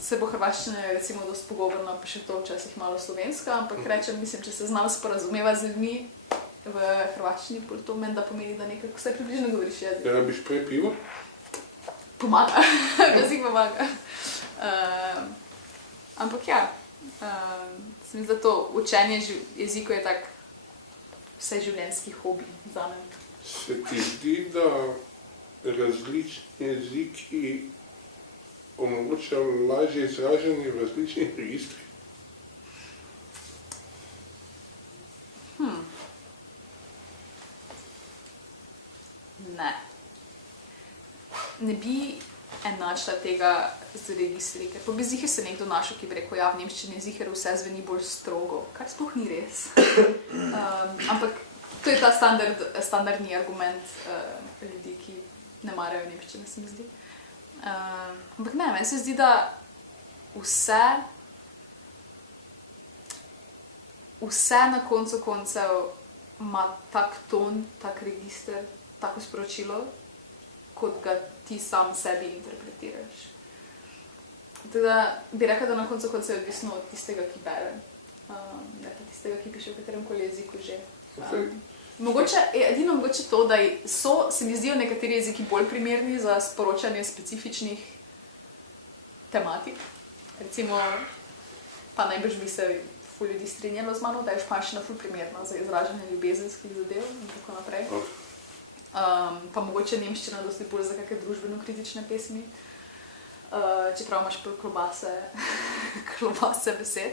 Srbo-hrvaščina je recimo dosti pogovorna, pa še to včasih malo slovenska, ampak rečem, mislim, če se znam sporazumevati z ljudmi, v hrvaščini, pol to meni, da pomeni, da nekako vse približno govoriš jezik. Ja, rabiš prej pivo? Pomaga, jezik pomaga. Ampak ja, se mi zdi, da to učenje jezikov je tak vseživljenjski hobi zame. Se ti zdi, da različni jeziki omogočajo lažje izražanje v različnih registrih? Ne. Ne bi enačila tega z registri, ker pa bi ziher se nekdo našel, ki bi rekel, ja, v nemščini ziher vse zveni bolj strogo, kar sploh ni res. Ampak to je ta standardni argument ljudi, ki ne marajo nemščine, se mi zdi. Ampak ne, meni se zdi, da vse na koncu koncev ima tak ton, tak register, tako sporočilo, kot ga ti sam sebi interpretiraš. Teda bi rekla, da na koncu koncev je odvisno od tistega, ki bere, ne pa tistega, ki piše v katerem koli jeziku že. Edino mogoče to, da se mi zdijo nekateri jeziki bolj primerni za sporočanje specifičnih tematik. Recimo, pa najbrž bi se ful ljudi strinjalo z mano, da je španščina ful primerna za izražanje ljubezenskih zadev in tako naprej. Pa mogoče nemščina dosti bolj za kakšne družbeno-kritične pesmi, čeprav imaš pa klobase besed.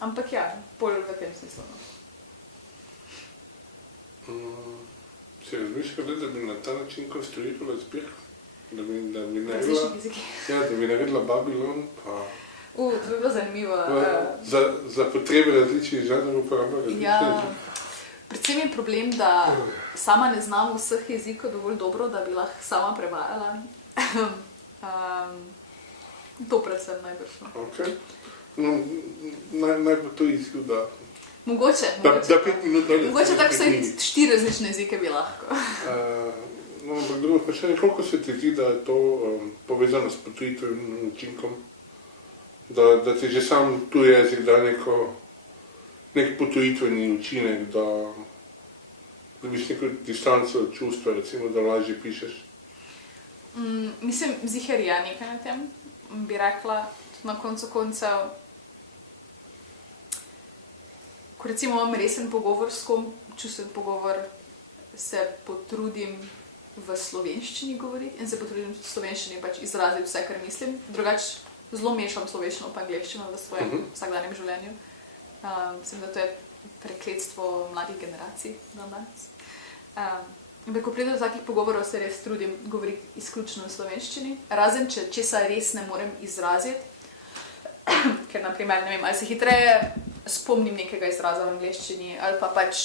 Ampak ja, bolj v tem smislu. Si razmišljala, da bi na ta način konstruirala zbirko? Da bi Različnih jezikih. Ja, da bi naredila Babylon, pa... To bi bilo zanimivo. Za potrebe različnih žanrov uporabljala različne jezike. Predvsem je problem, da sama ne znam vseh jezikov dovolj dobro, da bi lahko sama prevajala. To predvsem najbrž. Ok. No, naj bo to izziv, da... Mogoče. Da 5 minut dolje. Mogoče tako vsaj 4 različne jezike bi lahko. No, ampak drugo vprašanje, koliko se ti zdi, da je to povezano s potujitvovim učinkom? Da ti že sam tu jezik da nek potujitveni učinek, da dobiš neko distanco čustva, recimo, da lažje pišeš? Mislim, ziher je nekaj na tem, bi rekla, na koncu koncev. Ko recimo imam resen pogovor s kom, čustven pogovor, se potrudim v slovenščini govoriti in se potrudim v slovenščini pač izraziti vse, kar mislim. Drugače zelo mešam slovenščino pa angleščino v svojem vsakdanjem življenju. Mislim, da to je prekletstvo mladih generacij danes. Ko pride do takih pogovorov, se res trudim govoriti izključno v slovenščini, razen če česa res ne morem izraziti, ker naprimer, ne vem, ali se hitreje spomnim nekega izraza v angleščini, ali pa pač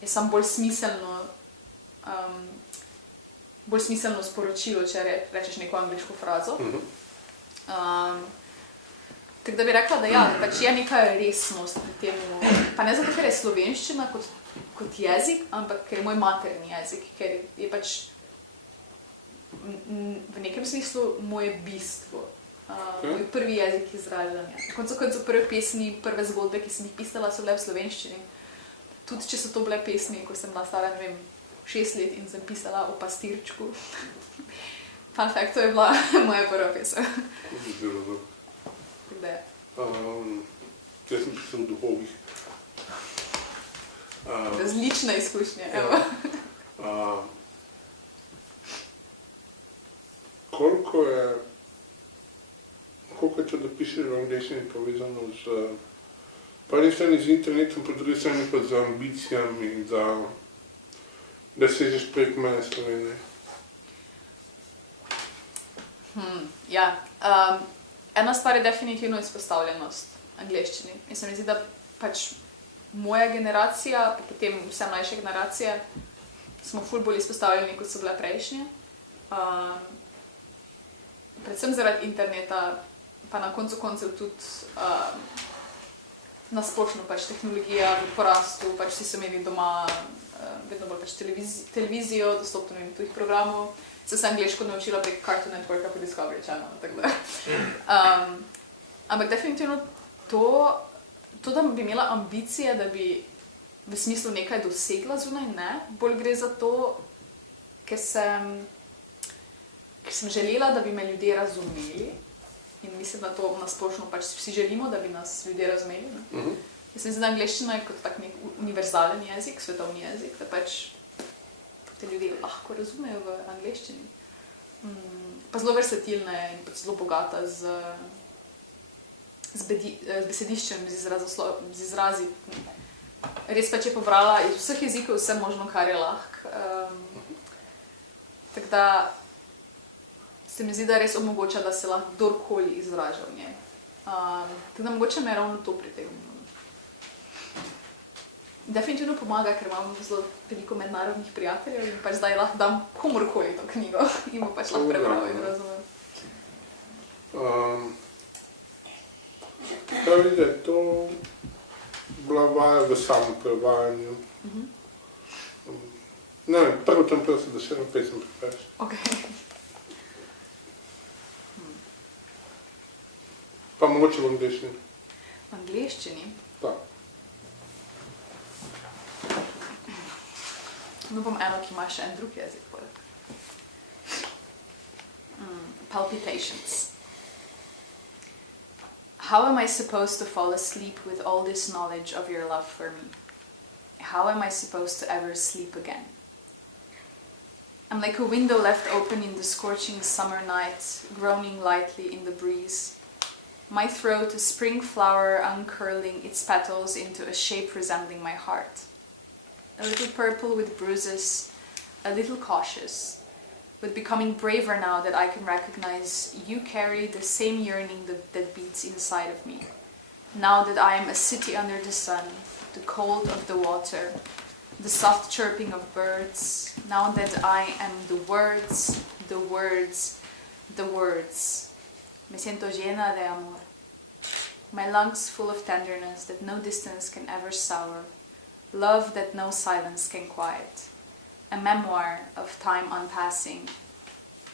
je sam bolj smiselno sporočilo, če rečeš neko angleško frazo. Tako da bi rekla, da ja, pač je neka resnost pri tem, pa ne zato, ker je slovenščina kot jezik, ampak ker je moj materni jezik, ker je pač v nekem smislu moje bistvo, moj prvi jezik izražanja. Na koncu prve pesmi, prve zgodbe, ki sem jih pisala, so bile v slovenščini. Tudi če so to bile pesmi, ko sem bila stara, ne vem, 6 let in sem pisala o pastirčku. Fun fact, to je bila moja prva pesem. Zelo dobro. Jaz sem pisal v duhovih. Različne izkušnje, evo. Koliko je to, da pišeš v angleščini povezano po eni strani z internetom, po drugi strani pa z ambicijami, da sežeš prek meje Slovenije? Ja, ena stvar je definitivno izpostavljenost angleščini. In se mi zdi, da pač moja generacija, pa potem vse mlajše generacije, smo ful bolj izpostavljeni, kot so bile prejšnje. Predvsem zaradi interneta, pa na koncu koncev tudi nasplošno pač tehnologija v porastu, pač vsi so imeli doma vedno bolj pač televizijo, dostop do tujih programov. Sem se angleško naučila prek Cartoon Networka po Discovery Channel, tako da. Ampak definitivno to, da bi imela ambicije, da bi v smislu nekaj dosegla zunaj, ne. Bolj gre za to, ker sem želela, da bi me ljudje razumeli. In mislim, da to nasplošno pač vsi želimo, da bi nas ljudje razumeli. Ne? Jaz mislim, da angleščina je kot tak nek univerzalen jezik, svetovni jezik, da pač te ljudje lahko razumejo v angleščini. Pa zelo versatilna je in pač zelo bogata z besediščem, z izrazi. Res pač je pobrala iz vseh jezikov vse možno, kar je lahko. Tako da se mi zdi, da res omogoča, da se lahko kdorkoli izraža v njej. Tako da mogoče me ravno to pritegnilo. Definitivno pomaga, ker imam zelo veliko mednarodnih prijateljev in pač zdaj lahko dam komorkoli to knjigo in bo pač lahko prebral in razumel. Pravi, da je to bila vaja v samem prevajanju. Ne vem, prvo tam prosim, da še eno pesem prebereš. Ok. Pa mogoče v angleščini. V angleščini? Da. No bom eno, ki ima še en drug jezik. Palpitations. How am I supposed to fall asleep with all this knowledge of your love for me? How am I supposed to ever sleep again? I'm like a window left open in the scorching summer night, groaning lightly in the breeze. My throat a spring flower uncurling its petals into a shape resembling my heart. A little purple with bruises, a little cautious, but becoming braver now that I can recognize you carry the same yearning that beats inside of me. Now that I am a city under the sun, the cold of the water, the soft chirping of birds, now that I am the words, the words, the words. Me siento llena de amor. My lungs full of tenderness that no distance can ever sour. Love that no silence can quiet. A memoir of time unpassing.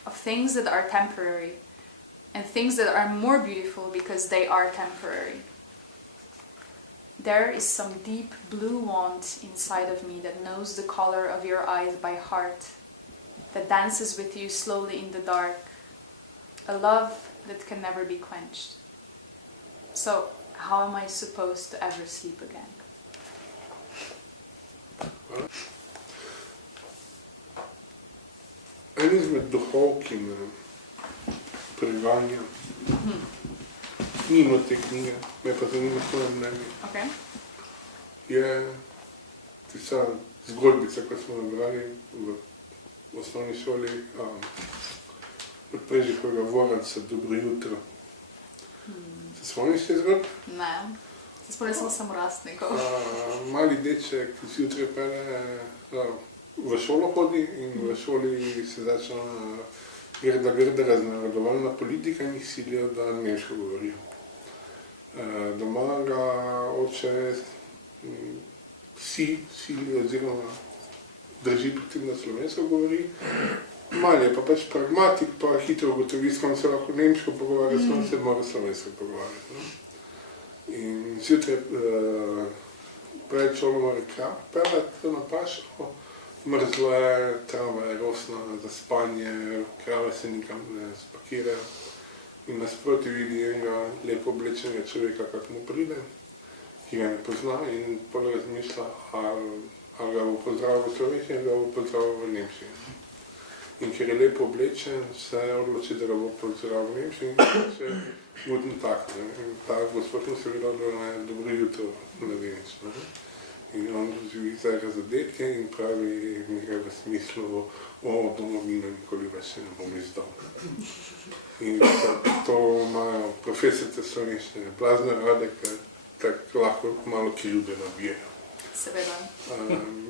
Of things that are temporary. And things that are more beautiful because they are temporary. There is some deep blue want inside of me that knows the color of your eyes by heart. That dances with you slowly in the dark. A love that can never be quenched. So, how am I supposed to ever sleep again? En izmed duhov, ki me priganja, mimo te knjige, me pa zanima svoje mnenje, Okay. je tista zgodbica, ko smo nabrali v osnovni šoli od Prežihovega Voranca, Dobro jutro. Se spomniš te zgodbe? Ne, se spomnim samo samorastnikov. Mali deček zjutraj pele v šolo hodi in v šoli se začne grda raznarodovalna politika in jih silijo, da nemško govorijo. Doma ga oče sili oziroma drži pri tem, da slovensko govori. Mali je pa pač pragmatik, pa hitro ugotovi, s kom se lahko nemško pogovarja, s kom se mora slovensko pogovarjati. No? In zjutraj pred šolo mora peljati na pašo, mrzlo je, trava je rosna za spanje, krave se nikam ne spakirajo. In nasproti vidi enega lepo oblečenega človeka, kak mu pride, ki ga ne pozna in potem razmišlja, ali ga bo pozdravil v Sloveniji ali ga bo pozdravil v Nemčiji. In ker je lepo oblečen, se odloči, da ga bo pozdravil v Nemčiji in se guten tak. In ta gospod mu seveda odloči, dobro jutro na Nemčiji. In on živi zdaj razodetje in pravi nekaj v smislu, o domovino nikoli več se ne bom izdal. In to imajo profesorice slovenščine blazno rade, ker tako lahko malo krivde nabijajo. Seveda.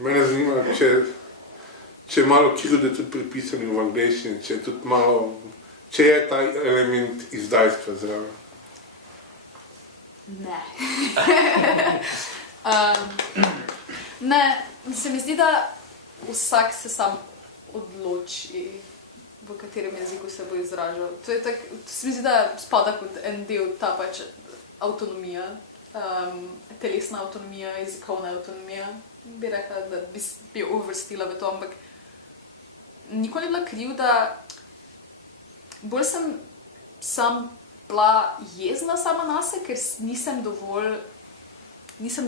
Mene zanima, če je malo krivde tudi pripisani v angleščini, če je tudi malo, če je ta element izdajstva zraven. Ne. Ne, se mi zdi, da vsak se sam odloči, v katerem jeziku se bo izražal. To je tak, se mi zdi, da spada kot en del ta pač avtonomija telesna avtonomija, jezikovna avtonomija, bi rekla, da bi jo uvrstila v to, ampak nikoli ni bila krivda, bolj sem bila jezna sama nase, ker nisem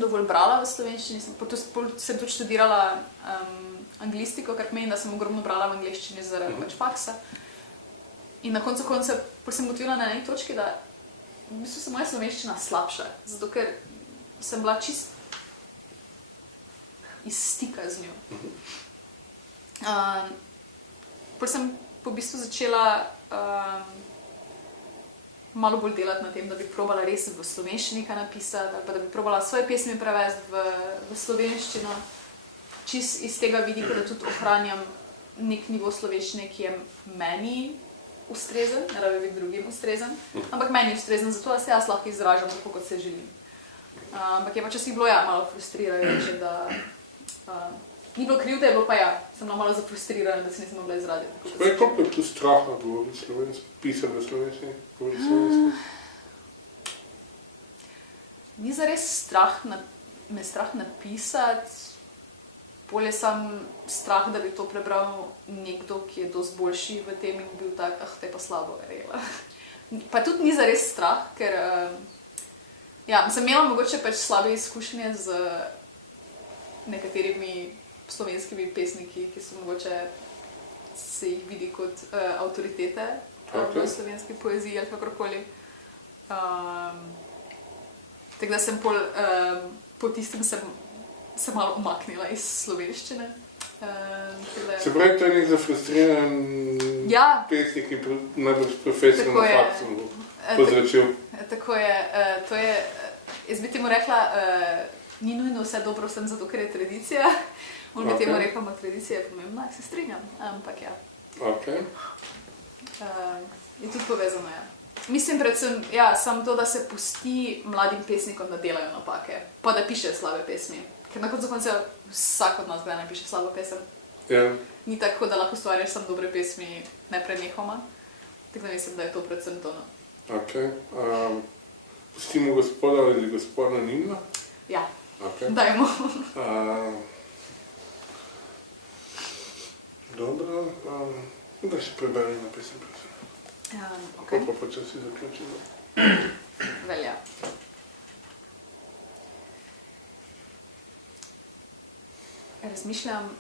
dovolj brala v slovenščini, sem tudi študirala anglistiko, kar pomeni, da sem ogromno brala v angleščini zaradi pač faksa. In na koncu koncev sem ugotovila na eni točki, da v bistvu se moja slovenščina slabša, zato ker sem bila čist iz stika z njo. Potem sem po bistvu začela malo bolj delati na tem, da bi probala res v slovenščini kaj napisati, ali pa da bi probala svoje pesmi prevesti v slovenščino, čist iz tega vidika, da tudi ohranjam nek nivo slovenščine, ki je meni ustrezen, ne rabi biti drugim ustrezen, ampak meni ustrezen, zato da se jaz lahko izražam tako, kot se želim. Ampak je pa časih bilo malo frustrirajoče, da ni bilo krivde, je bilo pa sem bila malo zafrustrirana, da se nisem mogla izraziti. Koliko je tu straha govoriti slovensko, pisati v slovenščini, govoriti slovensko? Ni zares me strah napisati, bolje sem strah, da bi to prebral nekdo, ki je dosti boljši v tem in bil tak, te pa slabo verjela. Pa tudi ni zares strah, ker sem imela mogoče pač slabe izkušnje z nekaterimi slovenskimi pesniki, ki so mogoče se jih vidi kot avtoritete v slovenski poeziji ali kakorkoli. Tako da sem po tistem se malo umaknila iz slovenščine. Se pravi, to je nek zafrustriran pesnik, ki najbolj profesor na faksu povzročil. Tako je, to je, jaz bi temu rekla, ni nujno vse dobro vsem zato, ker je tradicija. On bi temu rekel, ampak tradicija je pomembna, se strinjam, ampak je tudi povezano, Mislim predvsem, samo to, da se pusti mladim pesnikom, da delajo napake, pa da pišejo slabe pesmi. Ker na koncu koncev vsak od nas kdaj napiše slabo pesem. Ni tako, da lahko ustvarjaš samo dobre pesmi neprenehoma. Tako da mislim, da je to predvsem to. Pustimo gospoda ali gospod anonimno? Ja, dajmo. Dobro, da še preberem na pesem, prosim. Pa počasi zaključimo. Velja. Razmišljam,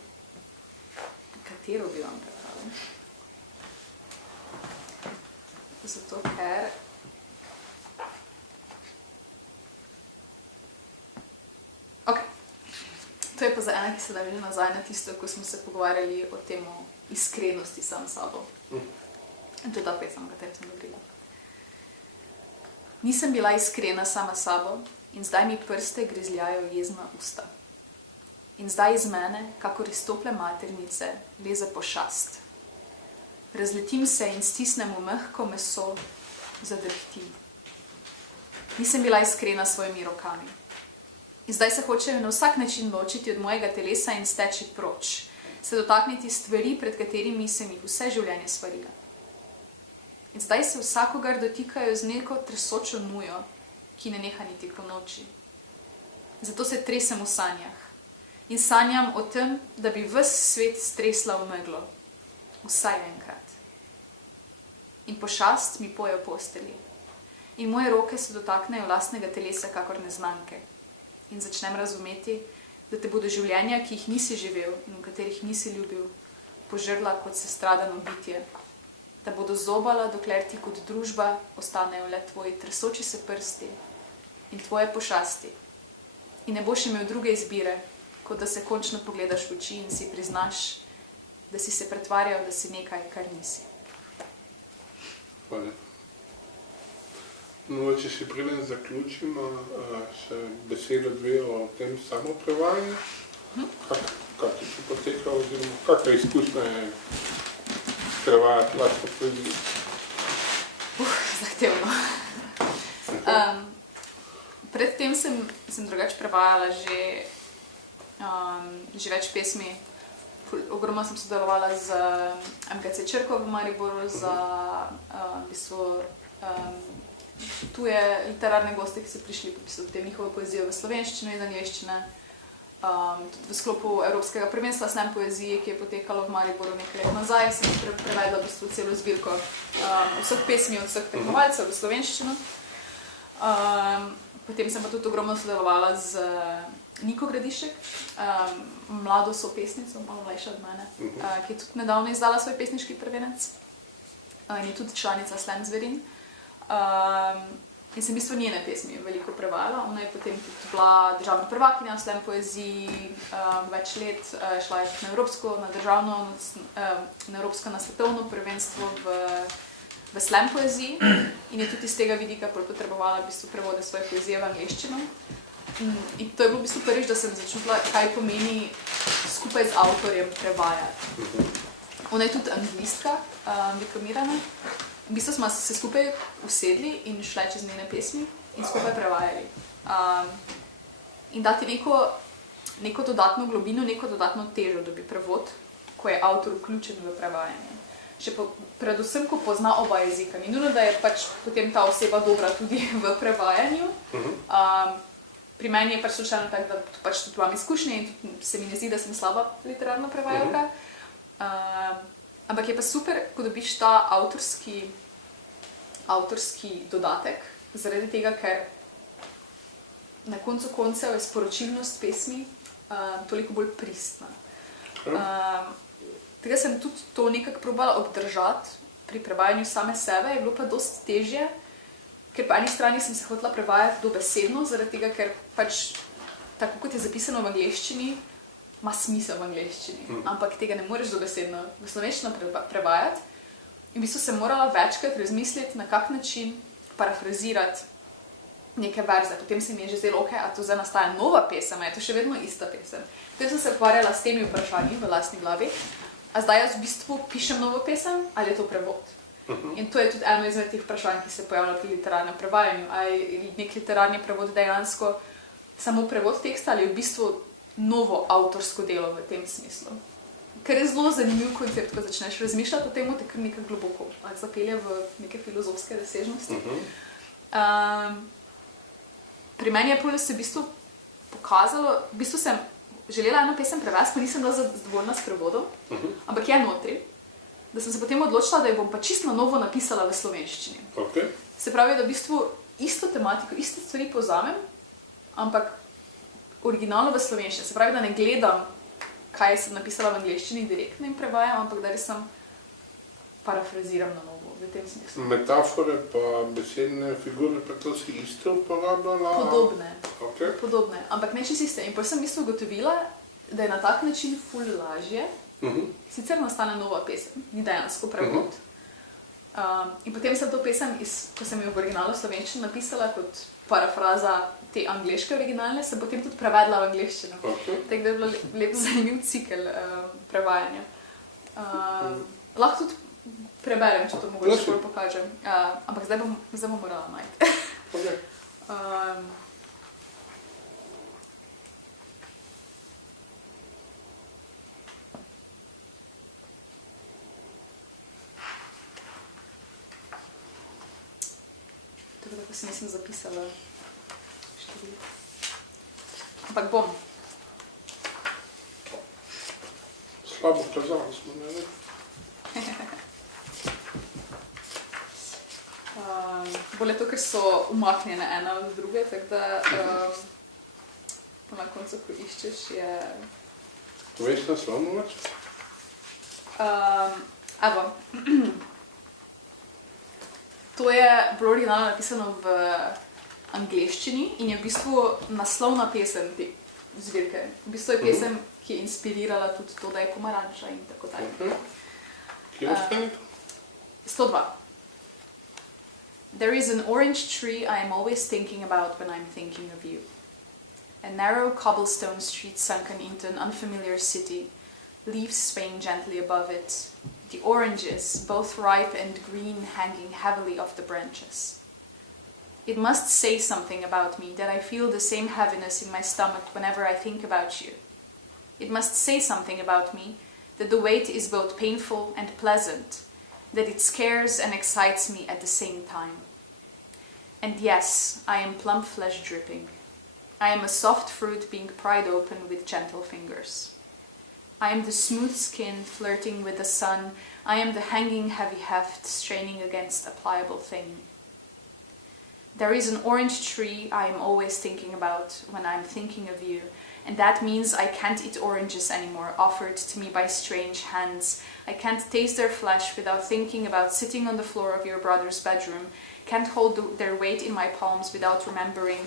katero bi vam prebrala. Zato, ker to je pa za ena, ki se naveže nazaj na tisto, ko smo se pogovarjali o temu iskrenosti sam s sabo. In to je ta pesem, o kateri sem govorila. Nisem bila iskrena sama s sabo in zdaj mi prste grizljajo jezna usta. In zdaj iz mene, kakor iz tople maternice, leze pošast. Razletim se in stisnem v mehko meso, zadrhtim. Nisem bila iskrena s svojimi rokami. In zdaj se hočejo na vsak način ločiti od mojega telesa in steči proč, se dotakniti stvari, pred katerimi sem jih vse življenje svarila. In zdaj se vsakogar dotikajo z neko tresočo nujo, ki ne neha niti po noči. Zato se tresem v sanjah in sanjam o tem, da bi ves svet stresla v meglo, vsaj enkrat. In pošast mi poje v postelji in moje roke se dotaknejo lastnega telesa kakor neznanke. In začnem razumeti, da te bodo življenja, ki jih nisi živel in v katerih nisi ljubil, požrla kot sestradano bitje, da bodo zobala, dokler ti kot družba ostanejo le tvoji tresoči se prsti in tvoje pošasti. In ne boš imel druge izbire, kot da se končno pogledaš v oči in si priznaš, da si se pretvarjal, da si nekaj, kar nisi. Hvala. No, če še preden zaključimo, še besedo dve o tem samoprevajanju. Kako je to potekalo, oziroma kakva izkušnja je prevajati lahko poezijo? Zahtevno. Predtem sem drugače prevajala že več pesmi. Ogromno sem sodelovala z MGC Črko v Mariboru za tuje literarne goste, ki so prišli potem njihovo poezijo v slovenščino iz angleščine. Tudi v sklopu Evropskega prvenstva slam poezije, ki je potekalo v Mariboru nekaj let nazaj, sem prevedla v bistvu celo zbirko vseh pesmi od vseh tekmovalcev v slovenščino. Potem sem pa tudi ogromno sodelovala z Niko Gradišek, mlado sopesnico, malo mlajša od mene, ki je tudi nedavno izdala svoj pesniški prvenec in je tudi članica Slam Zverin. In sem v bistvu njene pesmi veliko prevajala. Ona je potem tudi bila državna prvakinja v slam poeziji več let, šla je na evropsko, na državno, na evropsko, na svetovno prvenstvo v slam poeziji in je tudi iz tega vidika potrebovala v bistvu prevode svoje poezije v angleščino. In to je bilo v bistvu prvič, da sem začutila, kaj pomeni skupaj z avtorjem prevajati. Ona je tudi anglistka, diplomirana. V bistvu smo se skupaj usedli in šli čez njene pesmi in skupaj prevajali. In dati neko dodatno globino, neko dodatno težo dobi prevod, ko je avtor vključen v prevajanje. Predvsem, ko pozna oba jezika. Ni nujno, da je pač potem ta oseba dobra tudi v prevajanju. Pri meni je pač slučajno tako, da pač tudi imam izkušnje in tudi se mi ne zdi, da sem slaba literarna prevajalka. Ampak je pa super, ko dobiš ta avtorski dodatek, zaradi tega, ker na koncu koncev je sporočilnost pesmi toliko bolj pristna. Tega sem tudi to nekako probala obdržati pri prevajanju same sebe, je bilo pa dosti težje, ker po eni strani sem se hotela prevajati dobesedno, zaradi tega, ker pač tako kot je zapisano v angleščini, ima smisel v angleščini, ampak tega ne moreš dobesedno v slovenščino prevajati. In v bistvu sem morala večkrat razmisliti, na kak način parafrazirati neke verze. Potem se mi je že zdelo, a to zdaj nastaja nova pesem, je to še vedno ista pesem. Potem sem se ukvarjala s temi vprašanji v lastni glavi, a zdaj jaz v bistvu pišem novo pesem ali je to prevod. In to je tudi eno izmed teh vprašanj, ki se pojavlja pri literarnem prevajanju. Ali je nek literarni prevod dejansko samo prevod teksta ali je v bistvu novo avtorsko delo v tem smislu. Ker je zelo zanimiv koncept, ko začneš razmišljati o tem, te kar nekaj globoko zapelje v neke filozofske razsežnosti. Pri meni je se v bistvu pokazalo, v bistvu sem želela eno pesem prevesti, pa nisem bila zadovoljna s prevodom, ampak je notri, da sem se potem odločila, da jo bom pa čisto na novo napisala v slovenščini. Okay. Se pravi, da v bistvu isto tematiko, iste stvari povzamem, ampak originalno v slovenščini. Se pravi, da ne gledam, kaj sem napisala v angleščini direktno in prevajam, ampak da res sem parafraziram na novo v tem smislu. Metafore pa besedne figure pa to si isto uporabljala? Podobne. Okay. Podobne, ampak ne čisto iste. In potem sem v bistvu ugotovila, da je na tak način ful lažje. Sicer nastane nova pesem, ni dejansko prevod. In potem sem to pesem, ko sem jo v originalu slovenščino napisala kot parafraza te angleške originalne, sem potem tudi prevedla v angleščino. Okay. Tako da je bilo lep zanimiv cikel prevajanja. Lahko tudi preberem, če to mogoče bolj pokažem. Ampak zdaj bom morala najti. Okay. Tako si nisem zapisala številk. Ampak bom. Slabo kazali smo, ne? Bolje to, ker so umaknjene ena od druge, tako da na koncu, ko iščeš, je... Poveš naslov mogoče? Evo. To je bilo originalno napisano v angleščini in je v bistvu naslovna pesem te zbirke. V bistvu je pesem, ki je inspirirala tudi to, da je pomaranča in tako dalje. Kje ostane to? 102. There is an orange tree I am always thinking about when I'm thinking of you. A narrow cobblestone street sunken into an unfamiliar city, leaves swaying gently above it. The oranges, both ripe and green, hanging heavily off the branches. It must say something about me that I feel the same heaviness in my stomach whenever I think about you. It must say something about me that the weight is both painful and pleasant, that it scares and excites me at the same time. And yes, I am plump flesh dripping. I am a soft fruit being pried open with gentle fingers. I am the smooth skin flirting with the sun. I am the hanging heavy heft straining against a pliable thing. There is an orange tree I am always thinking about when I am thinking of you, and that means I can't eat oranges anymore, offered to me by strange hands. I can't taste their flesh without thinking about sitting on the floor of your brother's bedroom, can't hold their weight in my palms without remembering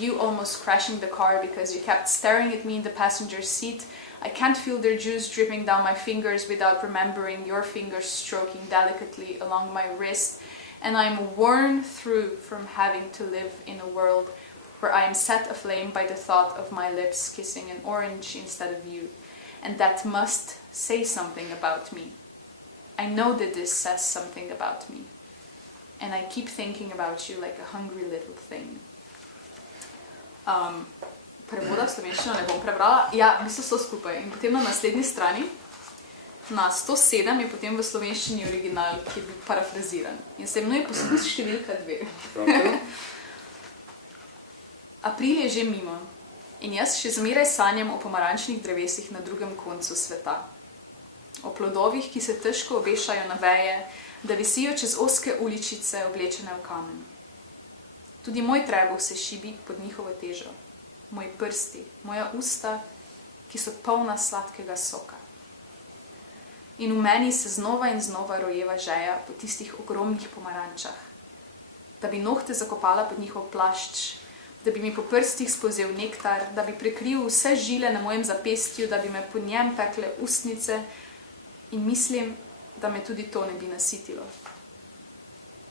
you almost crashing the car because you kept staring at me in the passenger seat. I can't feel their juice dripping down my fingers without remembering your fingers stroking delicately along my wrist. And I am worn through from having to live in a world where I am set aflame by the thought of my lips kissing an orange instead of you. And that must say something about me. I know that this says something about me. And I keep thinking about you like a hungry little thing. Prevoda v slovenščino ne bom prebrala. Ja, v bistvu so skupaj. In potem na naslednji strani, na 107, je potem v slovenščini original, ki je bil parafraziran. In se mnoj poskus številka 2. Okay. April je že mimo in jaz še zmeraj sanjam o pomarančnih drevesih na drugem koncu sveta. O plodovih, ki se težko obešajo na veje, da visijo čez ozke uličice oblečene v kamen. Tudi moj trebuh se šibi pod njihovo težo. Moji prsti, moja usta, ki so polna sladkega soka. In v meni se znova in znova rojeva žeja po tistih ogromnih pomarančah, da bi nohte zakopala pod njihov plašč, da bi mi po prstih spolzel nektar, da bi prekril vse žile na mojem zapestju, da bi me po njem pekle ustnice in mislim, da me tudi to ne bi nasitilo.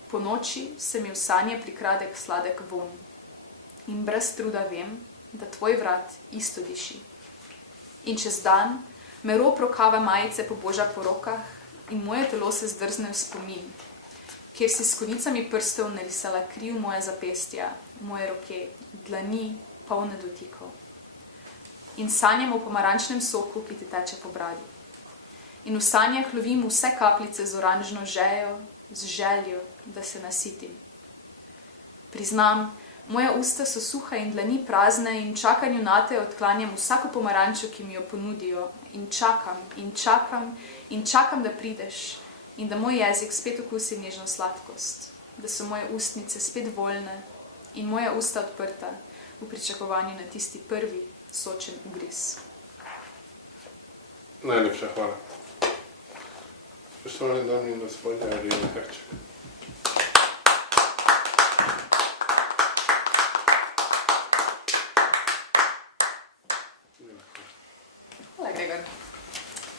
Po noči se mi v sanje prikrade sladek vonj in brez truda vem, da tvoj vrat isto diši. In čez dan me rob rokava majice poboža po rokah in moje telo se zdrzne v spomin, kjer si s konicami prstov narisala kriv moje zapestja, moje roke, dlani, polne dotikov. In sanjam o pomarančnem soku, ki ti teče po bradi. In v sanjah lovim vse kapljice z oranžno žejo, z željo, da se nasitim. Priznam, moja usta so suha in dlani prazne in čakanju nate odklanjam vsako pomarančo, ki mi jo ponudijo. In čakam, in čakam, in čakam, da prideš in da moj jezik spet okusi nežno sladkost, da so moje ustnice spet voljne in moja usta odprta v pričakovanju na tisti prvi sočen ugriz. Najlepša hvala. Spoštovane dame in gospodje, Irena Herček. Hvala, Gregor.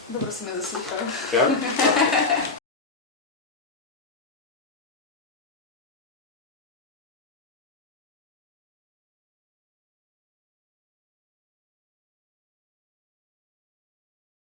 Dobro si me zaslišal. Ja?